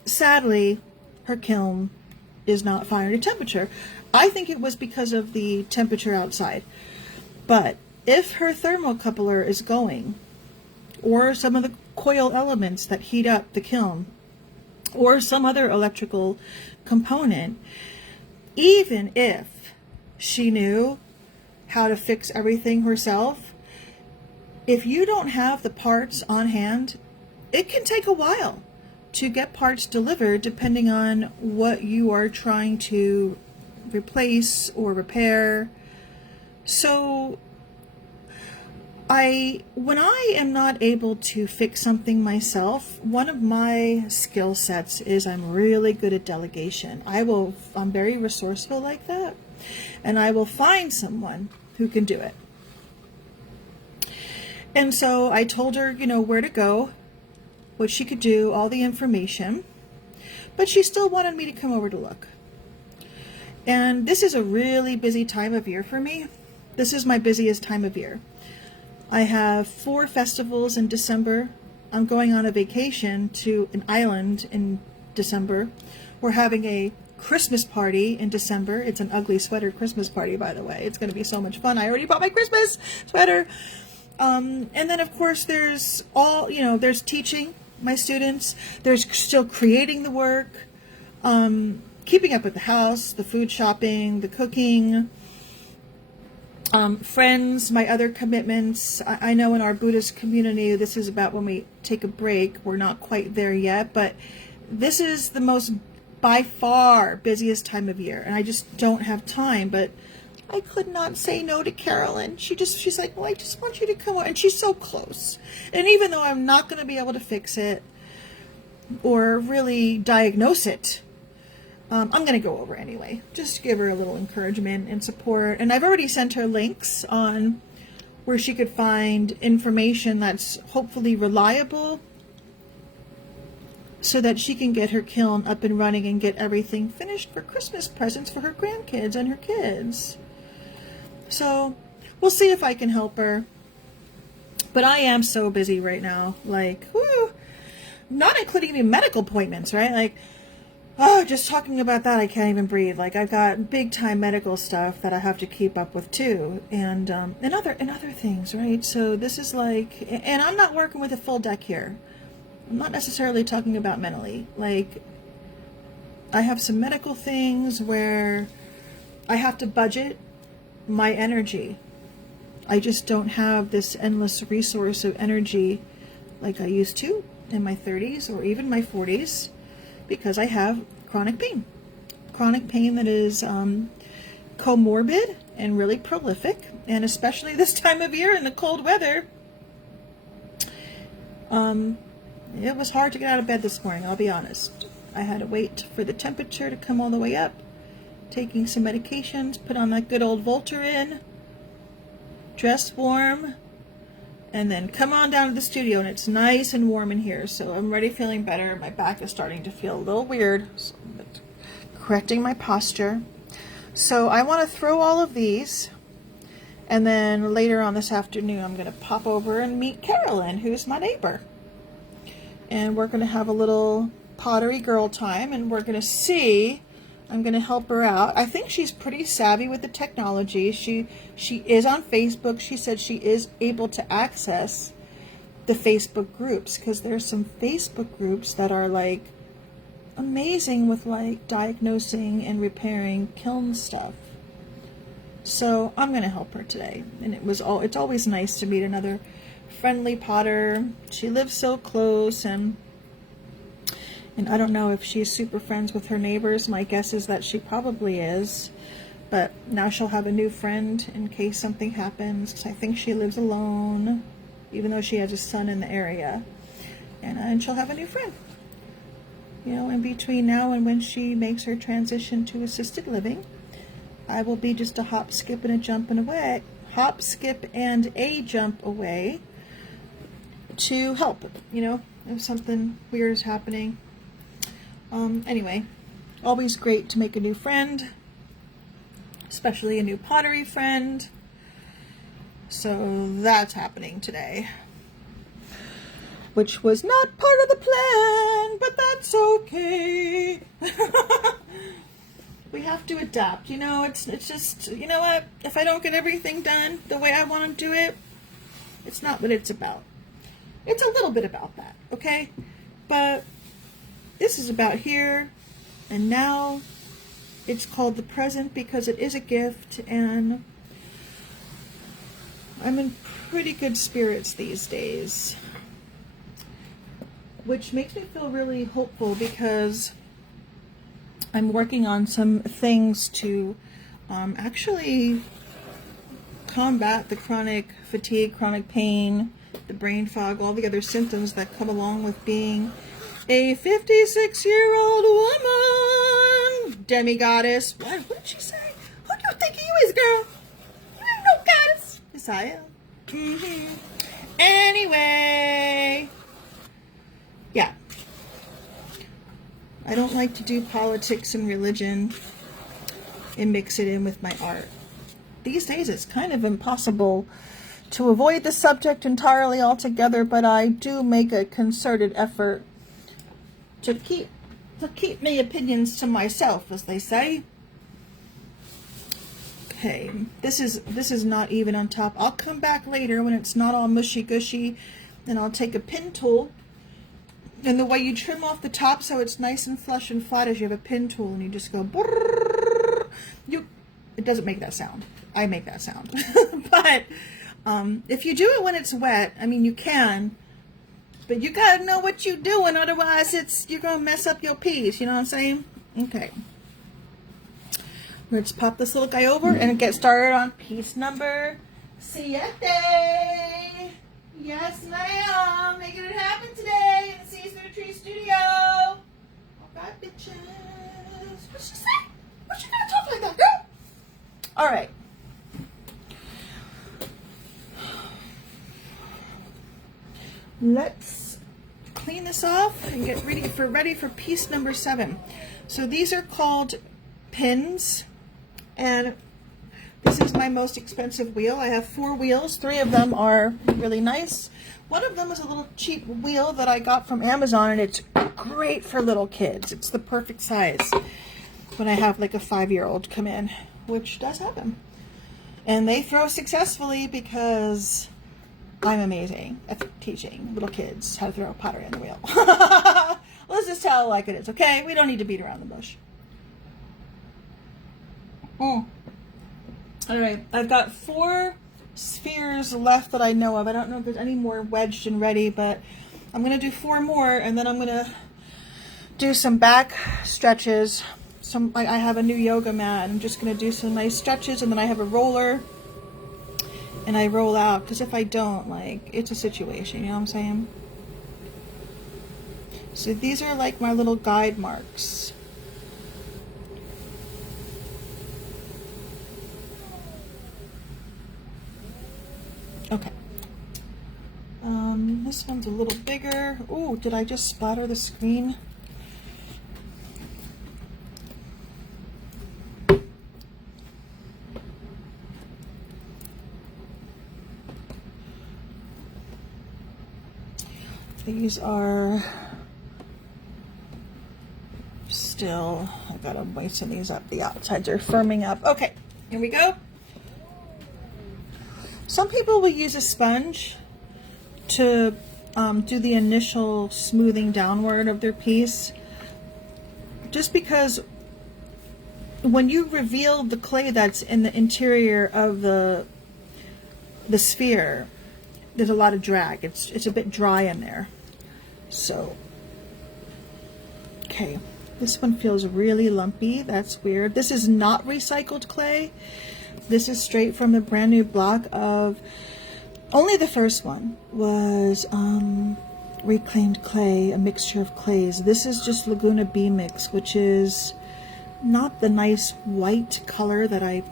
sadly, her kiln is not firing to temperature. I think it was because of the temperature outside. But if her thermocoupler is going, or some of the coil elements that heat up the kiln, or some other electrical component, even if she knew how to fix everything herself, if you don't have the parts on hand, it can take a while to get parts delivered depending on what you are trying to replace or repair. So when I am not able to fix something myself, one of my skill sets is I'm really good at delegation. I'm very resourceful like that, and I will find someone who can do it. And so I told her, where to go, what she could do, all the information, but she still wanted me to come over to look. And this is a really busy time of year for me. This is my busiest time of year. I have 4 festivals in December. I'm going on a vacation to an island in December. We're having a Christmas party in December. It's an ugly sweater Christmas party, by the way. It's going to be so much fun. I already bought my Christmas sweater. And then, of course, there's there's teaching my students. There's still creating the work, keeping up with the house, the food shopping, the cooking, friends, my other commitments. I know in our Buddhist community, this is about when we take a break. We're not quite there yet, but this is the most, by far, busiest time of year, and I just don't have time. But I could not say no to Carolyn. She's like, well, I just want you to come over. And she's so close. And even though I'm not going to be able to fix it or really diagnose it, I'm going to go over anyway. Just to give her a little encouragement and support. And I've already sent her links on where she could find information that's hopefully reliable so that she can get her kiln up and running and get everything finished for Christmas presents for her grandkids and her kids. So we'll see if I can help her. But I am so busy right now. Like, whoo, not including the medical appointments, right? Like, Oh, just talking about that, I can't even breathe. Like, I've got big time medical stuff that I have to keep up with too, and other things, right? So this is like, and I'm not working with a full deck here. I'm not necessarily talking about mentally. Like, I have some medical things where I have to budget my energy. I just don't have this endless resource of energy like I used to in my 30s or even my 40s, because I have chronic pain. Chronic pain that is comorbid and really prolific, and especially this time of year in the cold weather. It was hard to get out of bed this morning, I'll be honest. I had to wait for the temperature to come all the way up, taking some medications, put on that good old Voltaren, dress warm, and then come on down to the studio, and it's nice and warm in here, so I'm already feeling better. My back is starting to feel a little weird, so I'm correcting my posture. So I want to throw all of these, and then later on this afternoon I'm going to pop over and meet Carolyn, who's my neighbor. And we're going to have a little pottery girl time, and we're going to see, I'm going to help her out. I think she's pretty savvy with the technology. She is on Facebook. She said she is able to access the Facebook groups, because there's some Facebook groups that are like amazing with like diagnosing and repairing kiln stuff. So I'm going to help her today. And it's always nice to meet another friendly potter. She lives so close, and I don't know if she's super friends with her neighbors. My guess is that she probably is. But now she'll have a new friend in case something happens, because I think she lives alone, even though she has a son in the area. And she'll have a new friend. You know, in between now and when she makes her transition to assisted living, I will be just a hop, skip, and a jump away. Hop, skip, and a jump away to help, you know, if something weird is happening. Anyway, always great to make a new friend, especially a new pottery friend. So that's happening today, which was not part of the plan, but that's okay. We have to adapt, you know. It's just, you know what, if I don't get everything done the way I want to do it, it's not what it's about. It's a little bit about that, okay? But this is about here and now. It's called the present because it is a gift, and I'm in pretty good spirits these days, which makes me feel really hopeful, because I'm working on some things to actually combat the chronic fatigue, chronic pain, the brain fog, all the other symptoms that come along with being a 56-year-old woman. Demi-goddess. What did she say? Who do you think you is, girl? You ain't no goddess. Yes, I am. Anyway. Yeah. I don't like to do politics and religion and mix it in with my art. These days it's kind of impossible to avoid the subject entirely altogether, but I do make a concerted effort to keep my opinions to myself, as they say. Okay, this is not even on top. I'll come back later when it's not all mushy gushy, and I'll take a pin tool, and the way you trim off the top so it's nice and flush and flat is you have a pin tool, and you just go brrrr. It doesn't make that sound. I make that sound. But if you do it when it's wet, I mean, you can, but you gotta know what you're doing, otherwise you're gonna mess up your piece, you know what I'm saying? Okay. Let's pop this little guy over and get started on piece number 7. Yes, ma'am. Making it happen today in the SeesThruTrees studio. All right, bitches. What'd she say? What you gonna talk like that, girl? All right. Let's clean this off and get ready for piece number 7. So these are called pins, and this is my most expensive wheel. I have 4 wheels. 3 of them are really nice. One of them is a little cheap wheel that I got from Amazon, and it's great for little kids. It's the perfect size when I have like a 5-year-old come in, which does happen. And they throw successfully because I'm amazing at teaching little kids how to throw pottery on the wheel. Let's just tell it like it is, okay? We don't need to beat around the bush. All right, I've got 4 spheres left that I know of. I don't know if there's any more wedged and ready, but I'm going to do 4 more, and then I'm going to do some back stretches. I have a new yoga mat. I'm just going to do some nice stretches, and then I have a roller, and I roll out, because if I don't, like, it's a situation, you know what I'm saying? So these are like my little guide marks. Okay. This one's a little bigger. Oh, did I just splatter the screen? These are still, I gotta moisten these up. The outsides are firming up. Okay, here we go. Some people will use a sponge to do the initial smoothing downward of their piece, just because when you reveal the clay that's in the interior of the sphere, there's a lot of drag. It's a bit dry in there. So, okay, this one feels really lumpy. That's weird. This is not recycled clay. This is straight from the brand new block of, only the first one was reclaimed clay, a mixture of clays. This is just Laguna B mix, which is not the nice white color that I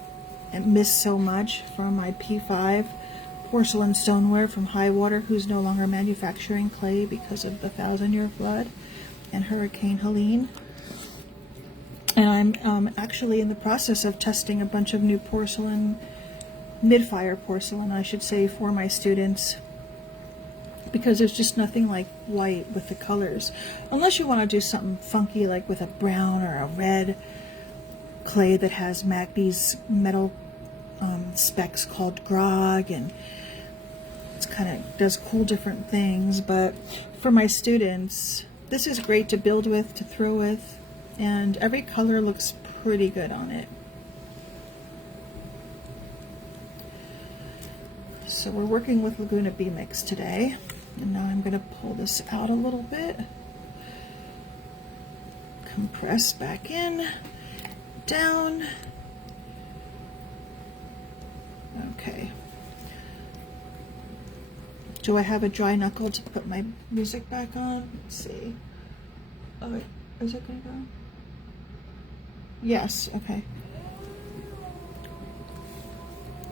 miss so much from my P5 porcelain stoneware from Highwater, who's no longer manufacturing clay because of the 1,000-year flood and Hurricane Helene. And I'm actually in the process of testing a bunch of new porcelain, mid-fire porcelain, I should say, for my students, because there's just nothing like white with the colors, unless you want to do something funky like with a brown or a red clay that has these metal specks called grog, and it's kind of does cool different things. But for my students, this is great to build with, to throw with, and every color looks pretty good on it. So we're working with Laguna B mix today, and now I'm going to pull this out a little bit, compress back in, down. Okay. Do I have a dry knuckle to put my music back on? Let's see. Oh wait, is it gonna go? Yes, okay.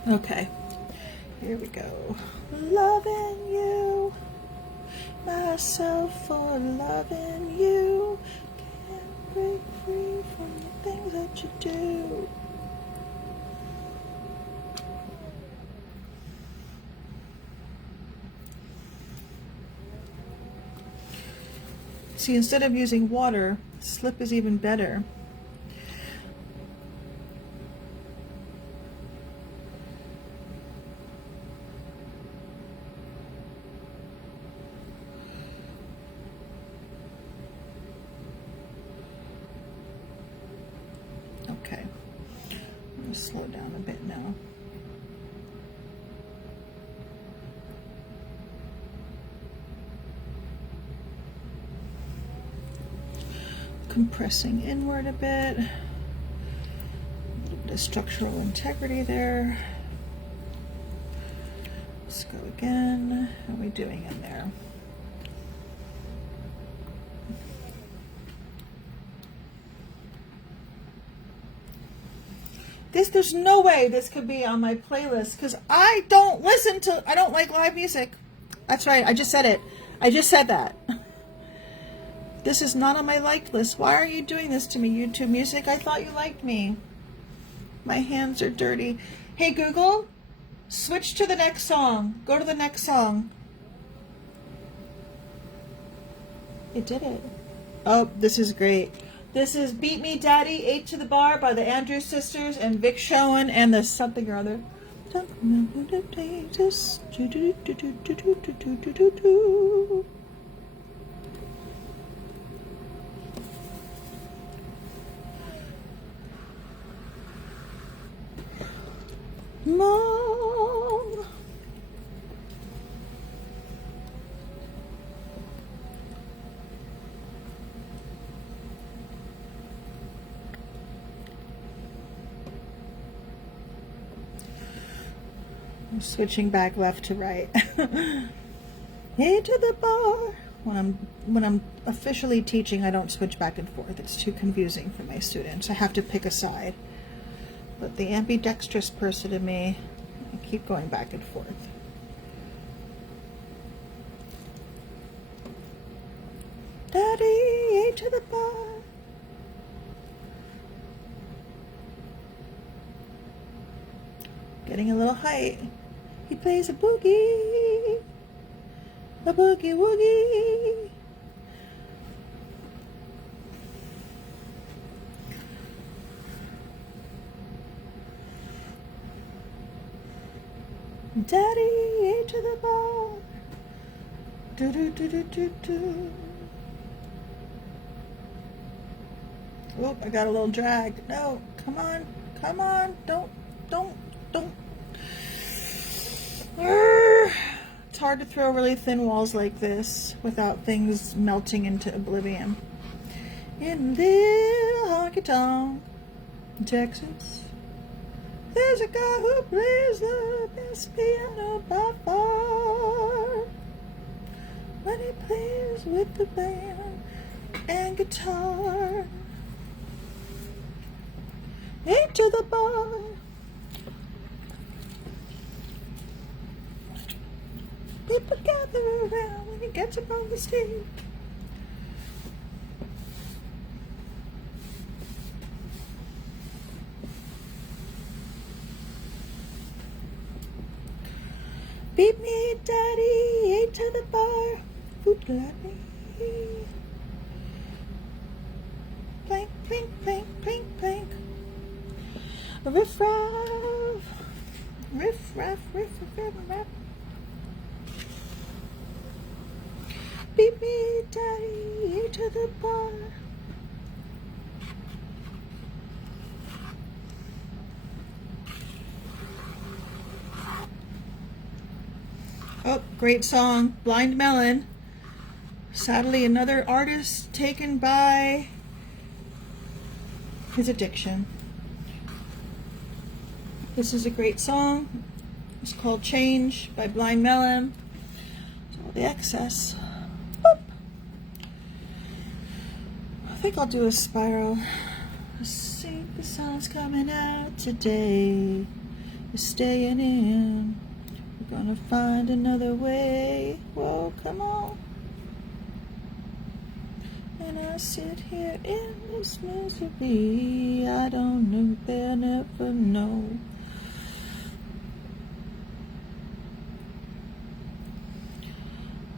Okay, here we go. Loving you, myself for loving you. Can't break free from the things that you do. See, instead of using water, slip is even better. Okay, I'm going to slow down a bit now. Compressing inward a bit. A little bit of structural integrity there. Let's go again. How are we doing in there? There's no way this could be on my playlist, because I don't like live music. That's right, I just said it. I just said that. This is not on my liked list. Why are you doing this to me, YouTube Music? I thought you liked me. My hands are dirty. Hey Google, switch to the next song. Go to the next song. It did it. Oh, this is great. This is Beat Me Daddy, 8 to the Bar by the Andrews Sisters and Vic Schoen and the something or other. Mom. I'm switching back left to right. Into the bar. When I'm officially teaching, I don't switch back and forth. It's too confusing for my students. I have to pick a side. But the ambidextrous person in me, I keep going back and forth. Daddy, into the bar. Getting a little height. He plays a boogie woogie. Daddy, into the bar. Do do do do do do. Oh, I got a little drag. No, come on, don't. It's hard to throw really thin walls like this without things melting into oblivion. In little honky tonk, Texas, there's a guy who plays the best piano by far. When he plays with the band and guitar, into the bar. People gather around when he gets up on the stage. Beat me, daddy, 8 to the bar. Food gluttony. Plank, plank, plank, plank, plank. Riff raff. Riff raff, riff raff, raff. Beat me, daddy, 8 to the bar. Oh, great song, Blind Melon. Sadly, another artist taken by his addiction. This is a great song. It's called Change by Blind Melon. It's all the excess. Boop. I think I'll do a spiral. I think the sun's coming out today. You're staying in. We're gonna find another way. Whoa, come on. And I sit here in this misery. I don't know, they'll never know.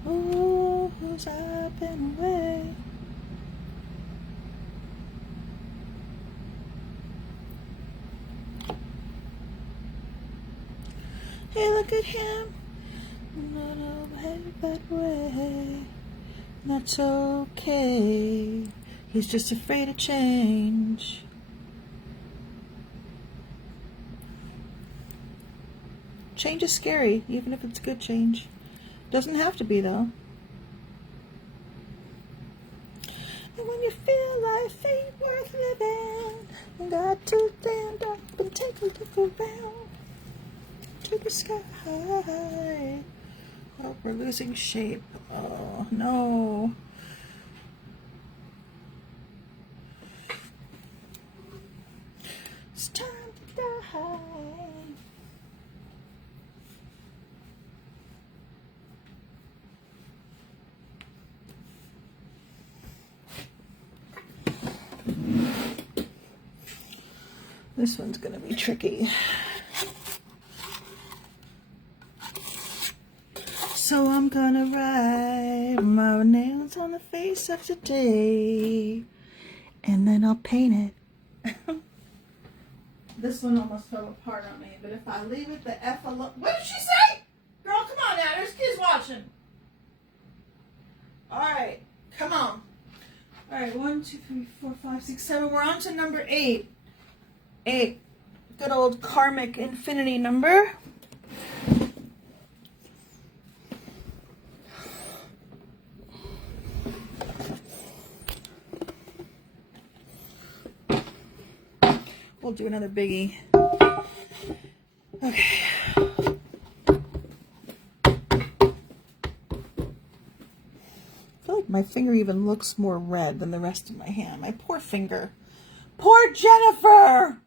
Oh, who's I've been away. Hey, look at him. Not away that way. That's okay. He's just afraid of change. Change is scary, even if it's good change. Doesn't have to be, though. And when you feel life ain't worth living, you got to stand up and take a look around to the sky. Oh, we're losing shape. Oh, no. It's time to die. This one's gonna be tricky. So I'm gonna write my nails on the face of today. And then I'll paint it. This one almost fell apart on me, but if I leave it the F alone. What did she say? Girl, come on now. There's kids watching. All right. Come on. All right. 1, 2, 3, 4, 5, 6, 7. We're on to number 8. 8. Good old karmic infinity number. We'll do another biggie. Okay. I feel like my finger even looks more red than the rest of my hand. My poor finger. Poor Jennifer!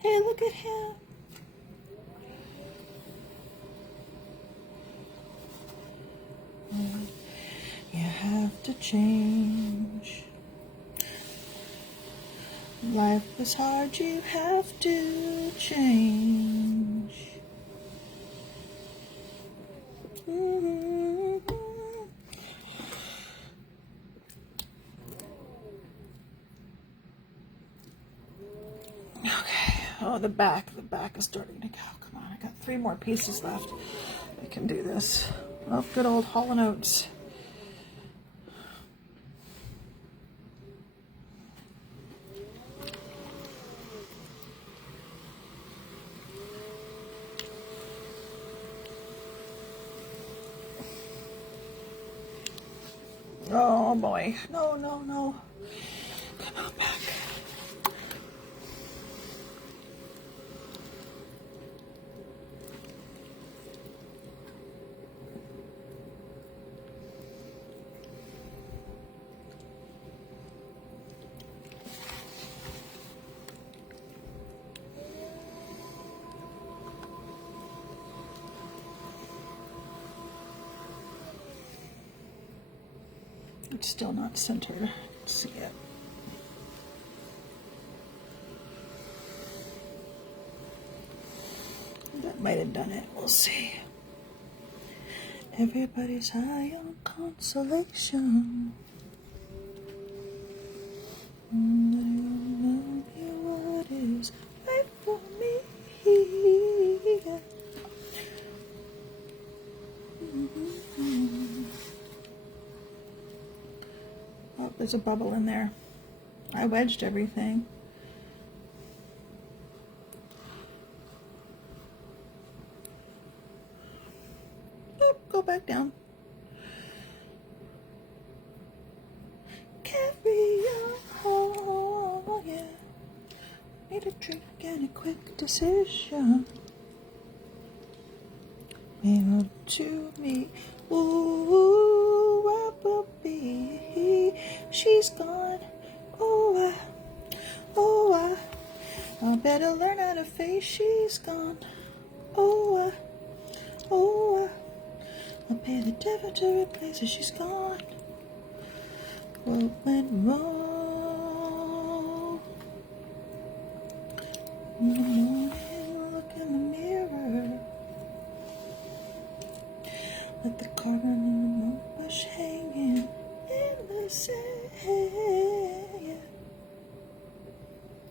Hey, look at him. You have to change. Life is hard, you have to change. Okay. Oh, the back is starting to go. Come on, I got 3 more pieces left. I can do this. Oh, good old Hall & Oates. Oh boy. No, no, no. Come on back. It's still not centered. Let's see it. That might have done it. We'll see. Everybody's high on consolation. What is right for me? Oh, there's a bubble in there. I wedged everything. Oop, go back down. Carry on, yeah. Need a drink and a quick decision. Mail to me. Ooh, where will be? She's gone. Oh, I better learn how to face. She's gone. Oh, I pay the devil to replace her. She's gone. What went wrong? In the morning, look in the mirror. Let the car run in the bush hanging in the sand.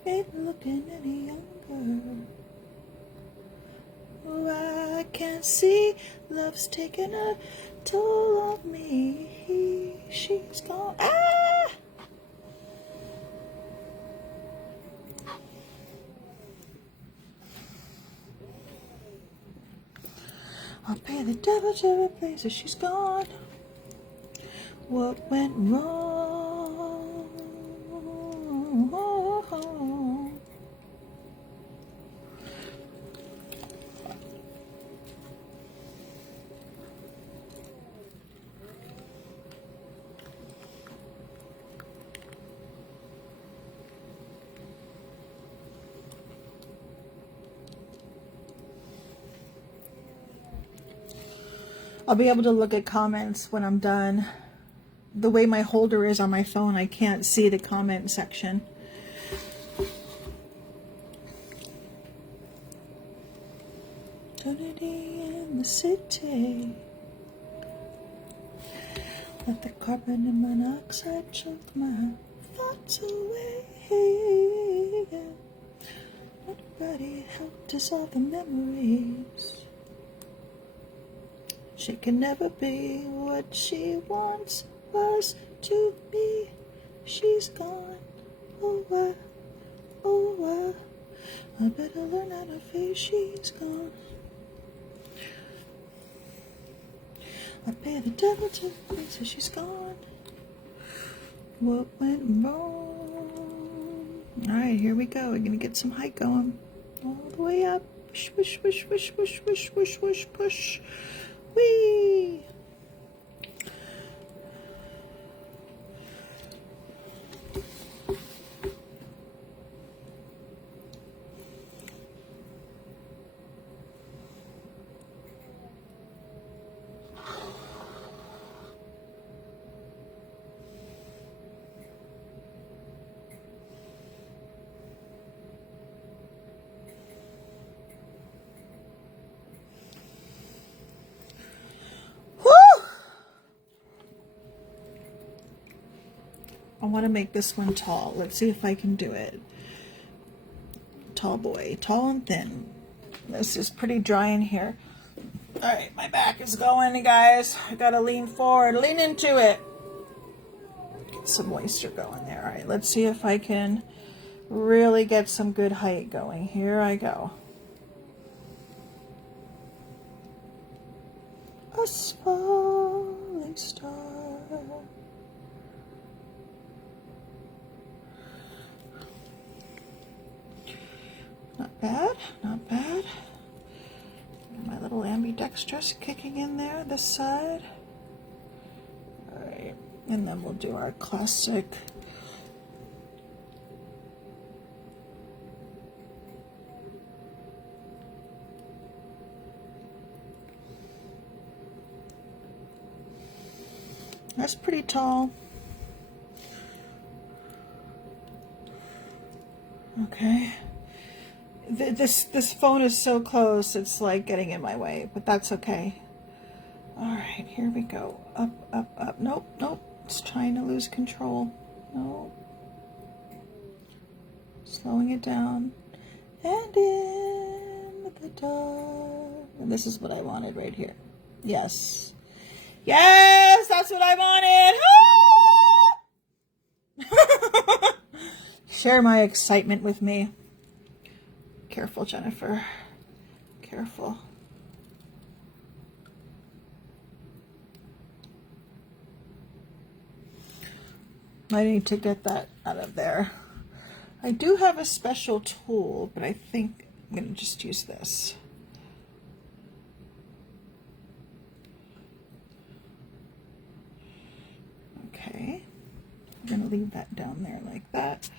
Ain't looking any younger. Oh, I can see love's taking a toll of me. She's gone. Ah! I'll pay the devil to replace her. She's gone. What went wrong? I'll be able to look at comments when I'm done. The way my holder is on my phone, I can't see the comment section. Opportunity in the city. Let the carbon monoxide choke my thoughts away. Nobody helped dissolve the memories. She can never be what she once was to be. She's gone. Oh, I better learn how to face she's gone. I pay the devil to me, so she's gone. What went wrong? Alright, here we go. We're gonna get some height going. All the way up. Push, push, push, push, push, push, push, push, push. Whee! I want to make this one tall. Let's see if I can do it. Tall boy, tall and thin. This is pretty dry in here. All right, my back is going, you guys. I gotta lean forward, lean into it. Get some moisture going there. All right, let's see if I can really get some good height going. Here I go. A falling star. Not bad, not bad. My little ambidextrous kicking in there, this side. All right, and then we'll do our classic that's pretty tall. Okay. This phone is so close, it's like getting in my way, but that's okay. All right, here we go. Up, up, up. Nope, nope. It's trying to lose control. Nope. Slowing it down. And in the dark. And this is what I wanted right here. Yes. Yes, that's what I wanted. Share my excitement with me. Careful, Jennifer. Careful. I need to get that out of there. I do have a special tool, but I think I'm going to just use this. Okay. I'm going to leave that down there like that.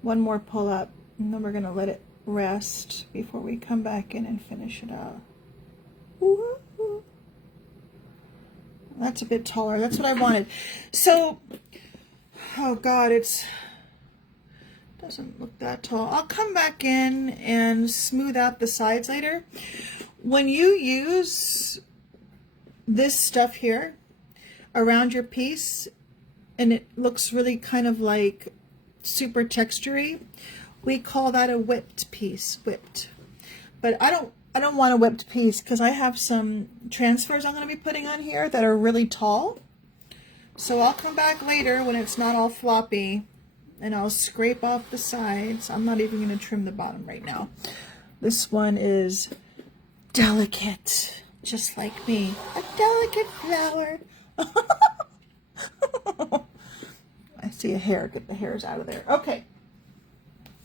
One more pull up, and then we're going to let it rest before we come back in and finish it out. Ooh. That's a bit taller. That's what I wanted. So, oh God, doesn't look that tall. I'll come back in and smooth out the sides later. When you use this stuff here around your piece, and it looks really kind of like super textury, we call that a whipped piece. Whipped. But I don't want a whipped piece because I have some transfers I'm going to be putting on here that are really tall. So I'll come back later when it's not all floppy and I'll scrape off the sides. I'm not even going to trim the bottom right now. This one is delicate, just like me. A delicate flower. I see a hair. Get the hairs out of there. Okay.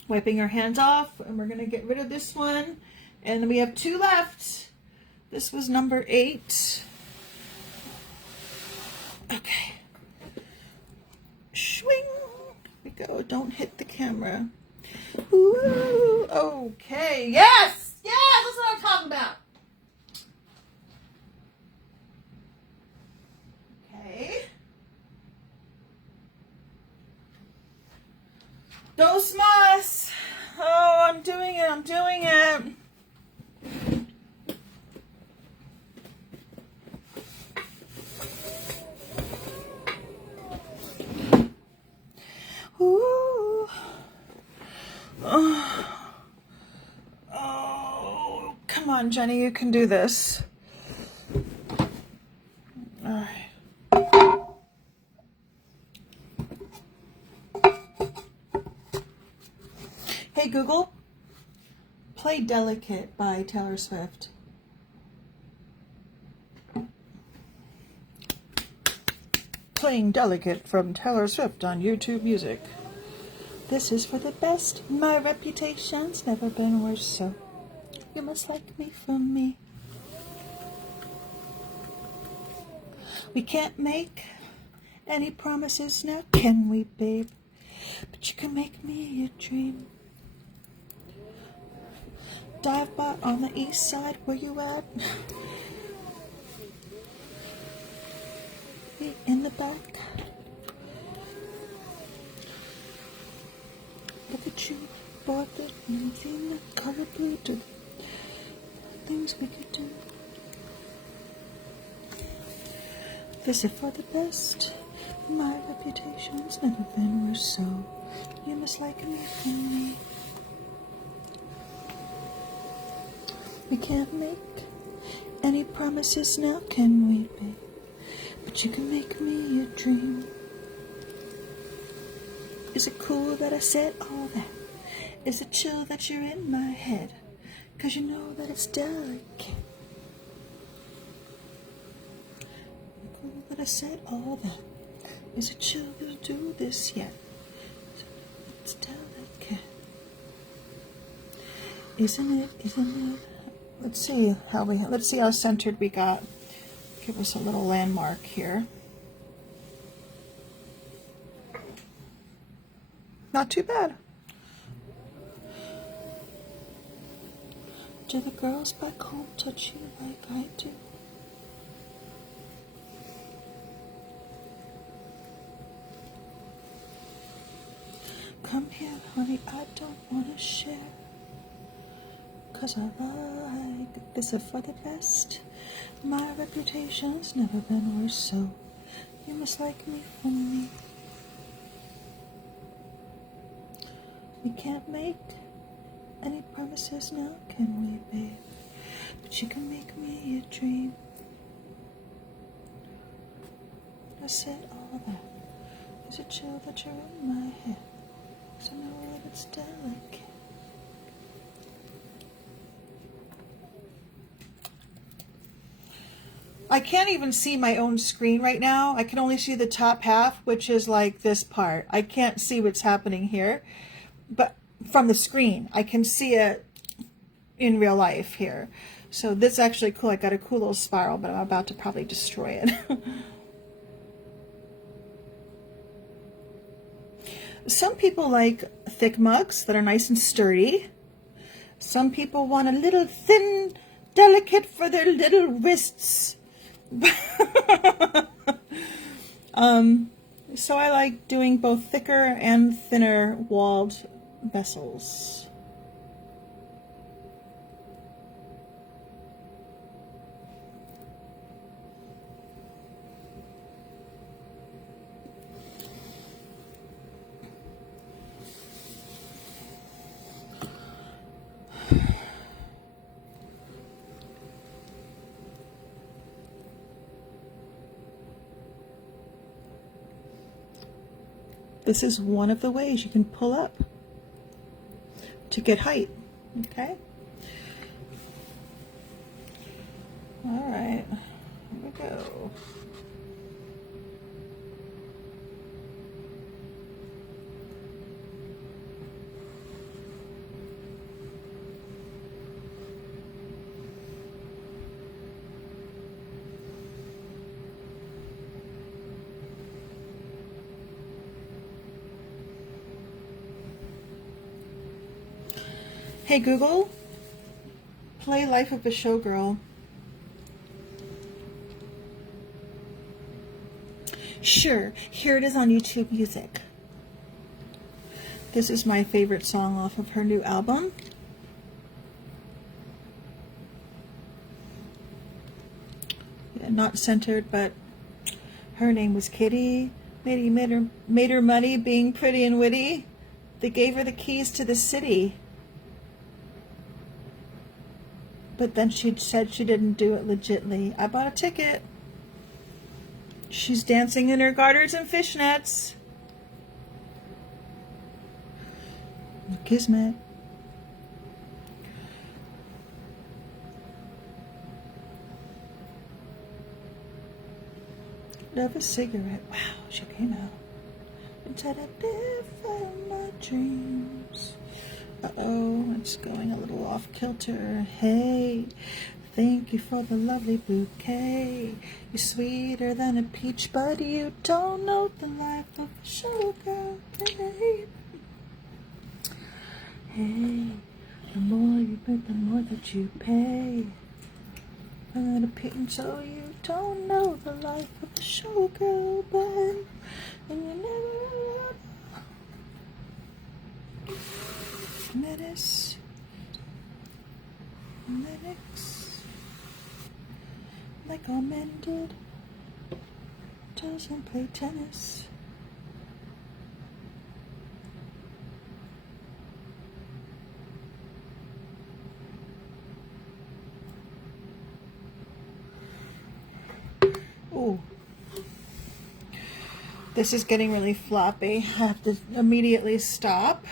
Wiping our hands off, and we're going to get rid of this one. And we have 2 left. This was number 8. Okay. Swing. Here we go. Don't hit the camera. Ooh. Okay. Yes! Yes! That's what I'm talking about. Okay. Dos más. Oh, I'm doing it. I'm doing it. Ooh. Oh, come on, Jenny. You can do this. All right. Hey, Google. Play Delicate by Taylor Swift. Playing Delicate from Taylor Swift on YouTube Music. This is for the best. My reputation's never been worse, so you must like me for me. We can't make any promises now, can we, babe? But you can make me a dream. Dive bar on the east side, where you at? Be in the back. Look at you, bought it, anything that color blue to things we could do. This is for the best. My reputation's never been worse, so you must like me for me. We can't make any promises now, can we, babe? But you can make me a dream. Is it cool that I said all that? Is it chill that you're in my head? 'Cause you know that it's delicate. Cool that I said all that. Is it chill to do this yet? It's delicate. Isn't it? Isn't it? Let's see how centered we got. Give us a little landmark here. Not too bad. Do the girls back home touch you like I do? Come here, honey, I don't want to share. 'Cause I like this is for the best. My reputation's never been worse, so you must like me for me. We can't make any promises now, can we, babe? But you can make me a dream. I said all that. Is it chill that you're in my head? So I know that it's delicate. I can't even see my own screen right now. I can only see the top half, which is like this part. I can't see what's happening here, but from the screen, I can see it in real life here. So this is actually cool. I got a cool little spiral, but I'm about to probably destroy it. Some people like thick mugs that are nice and sturdy. Some people want a little thin, delicate for their little wrists. So I like doing both thicker and thinner walled vessels. This is one of the ways you can pull up to get height, okay? All right, here we go. Hey Google, play Life of a Showgirl. Sure, here it is on YouTube Music. This is my favorite song off of her new album. Yeah, not centered, but her name was Kitty. Made her money being pretty and witty. They gave her the keys to the city. But then she said she didn't do it legitly. I bought a ticket. She's dancing in her garters and fishnets. Kismet. Love a cigarette. Wow, she came out. Inside I live for my dreams. Uh-oh, it's going a little off kilter. Hey, thank you for the lovely bouquet. You're sweeter than a peach, but you don't know the life of a showgirl, babe. Hey, the more you bet, the more that you pay. And a pin, so you don't know the life of a showgirl, babe. And you never Medis. Like all men did. Doesn't play tennis. Ooh. This is getting really floppy. I have to immediately stop.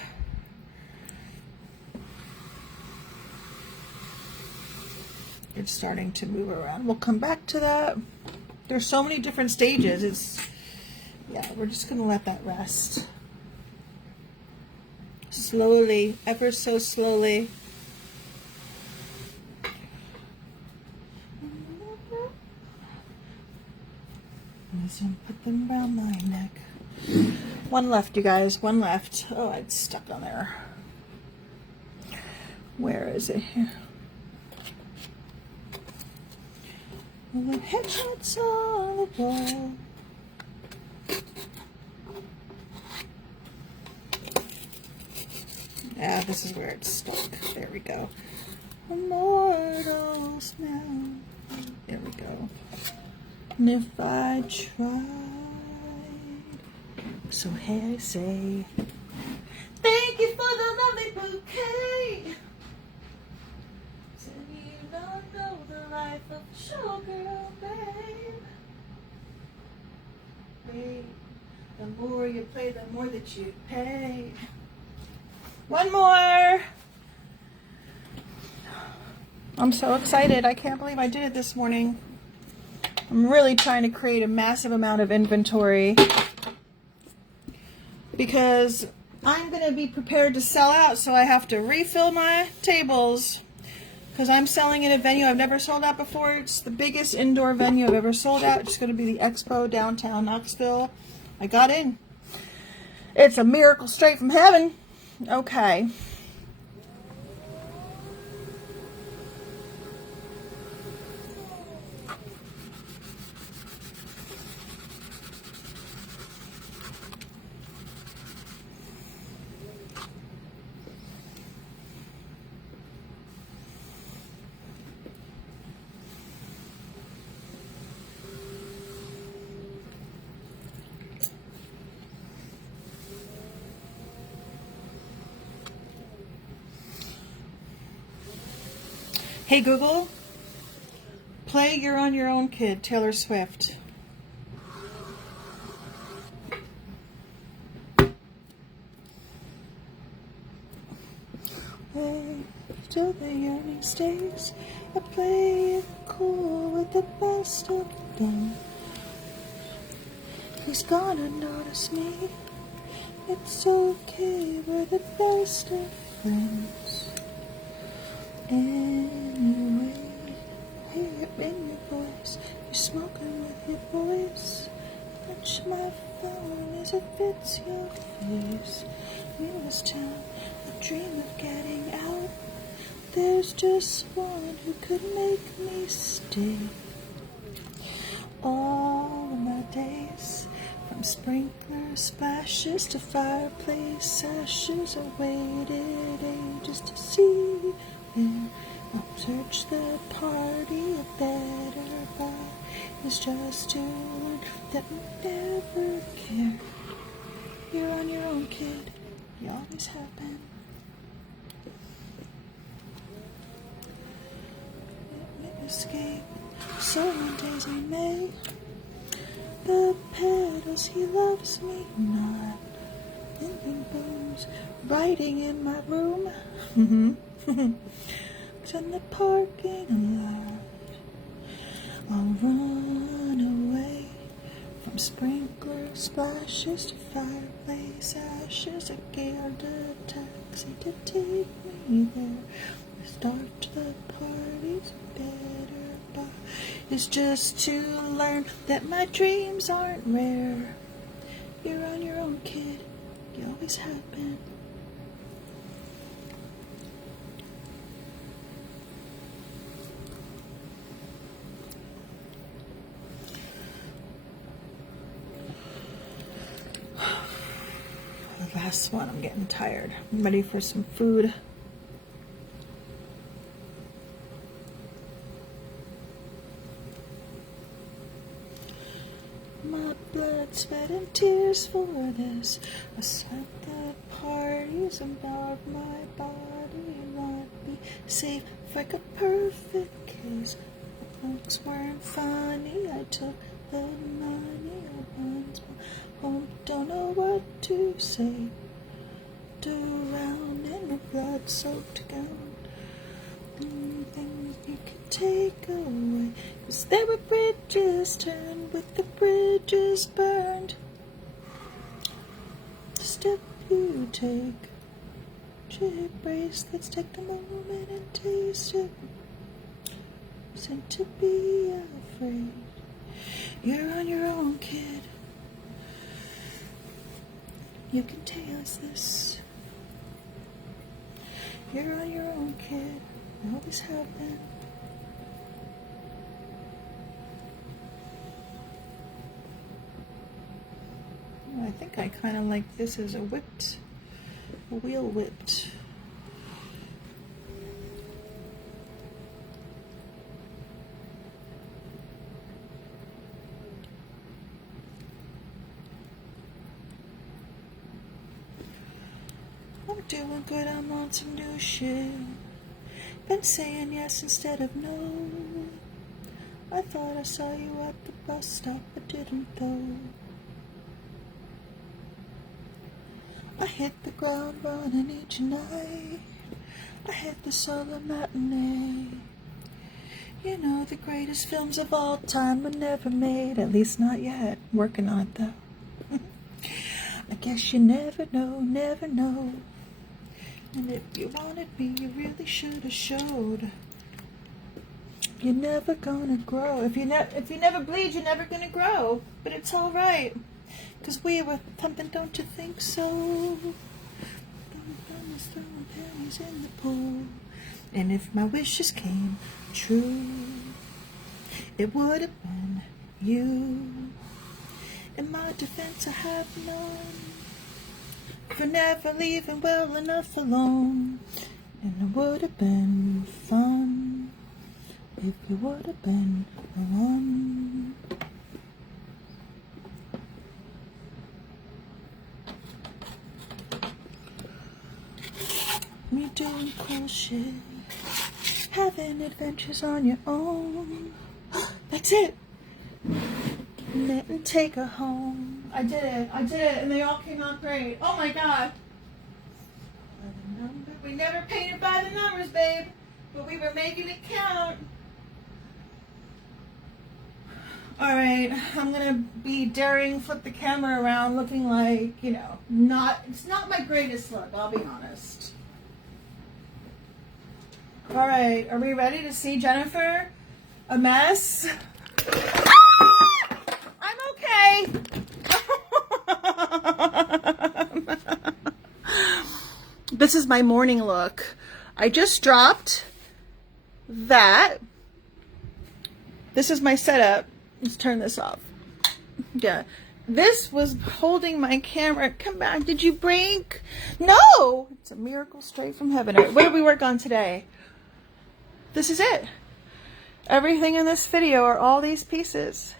It's starting to move around. We'll come back to that. There's so many different stages. Yeah, we're just gonna let that rest. Slowly, ever so slowly. Put them around my neck. One left, you guys. One left. Oh, it's stuck on there. Where is it here? The headshots on the wall. Yeah, this is where it's stuck. There we go. Immortals now. There we go. And if I tried, so hey, I say, thank you for the lovely bouquet. Said you don't know the life of a showgirl, babe. Babe, the more you play, the more that you pay. One more. I'm so excited. I can't believe I did it this morning. I'm really trying to create a massive amount of inventory because I'm going to be prepared to sell out, so I have to refill my tables because I'm selling at a venue I've never sold out before. It's the biggest indoor venue I've ever sold out. It's going to be the Expo downtown Knoxville. I got in. It's a miracle straight from heaven. Okay. Hey Google, play You're on Your Own Kid, Taylor Swift. Hey, till the yearning stays, I play it cool with the best of them. He's gonna notice me, it's okay, we're the best of friends. Anyway, hear it in your voice. You're smoking with your boys. Touch my phone as it fits your face. In this town, I dream of getting out. There's just one who could make me stay. All of my days, from From sprinkler splashes to fireplace ashes, I waited ages to see it. I'll search the party, a better buy is just to learn that we never care. You're on your own, kid. You always have been. Escape. So one days I may. The petals, he loves me not. Ending booms, writing in my room. It's in the parking lot. I'll run away from sprinkler splashes to fireplace ashes. I gailed a taxi to take me there. We start the parties better by is just to learn that my dreams aren't rare. You're on your own, kid. You always have been. The last one, I'm getting tired. I'm ready for some food. My blood, sweat, and tears for this. I sweat the parties and bowed my body. Not be safe like a perfect case. The folks weren't funny. I took the money. I once home, don't know what to say. Around in a blood-soaked gown. Things you can take away. 'Cause there were bridges turned with the bridges burned. The step you take. Chip bracelets, take the moment and taste it. Sent to be afraid. You're on your own, kid. You can taste this. You're on your own, kid. You always have been. I think I kind of like this as a wheel whipped. I'm doing good, I'm on some new shit. Been saying yes instead of no. I thought I saw you at the bus stop, but didn't though. I hit the ground running each night. I hit the solo matinee. You know, the greatest films of all time were never made, at least not yet. Working on it though. I guess you never know, never know. And if you wanted me, you really should have showed. You're never gonna grow. If you never bleed, you're never gonna grow. But it's all right, 'cause we were pumping, don't you think so? Throwing pennies in the pool. And if my wishes came true, it would have been you. In my defense, I have none. For never leaving well enough alone. And it would have been fun if you would have been the one. You're doing cool shit, having adventures on your own. That's it. And take her home. I did it, and they all came out great. Oh my god. We never painted by the numbers, babe, but we were making it count. Alright, I'm gonna be daring flip the camera around looking like, you know, it's not my greatest look, I'll be honest. Alright, are we ready to see Jennifer? A mess? I'm okay. This is my morning look. I just dropped that. This is my setup. Let's turn this off. Yeah. This was holding my camera. Come back. Did you break? No! It's a miracle straight from heaven. All right, what did we work on today? This is it. Everything in this video are all these pieces.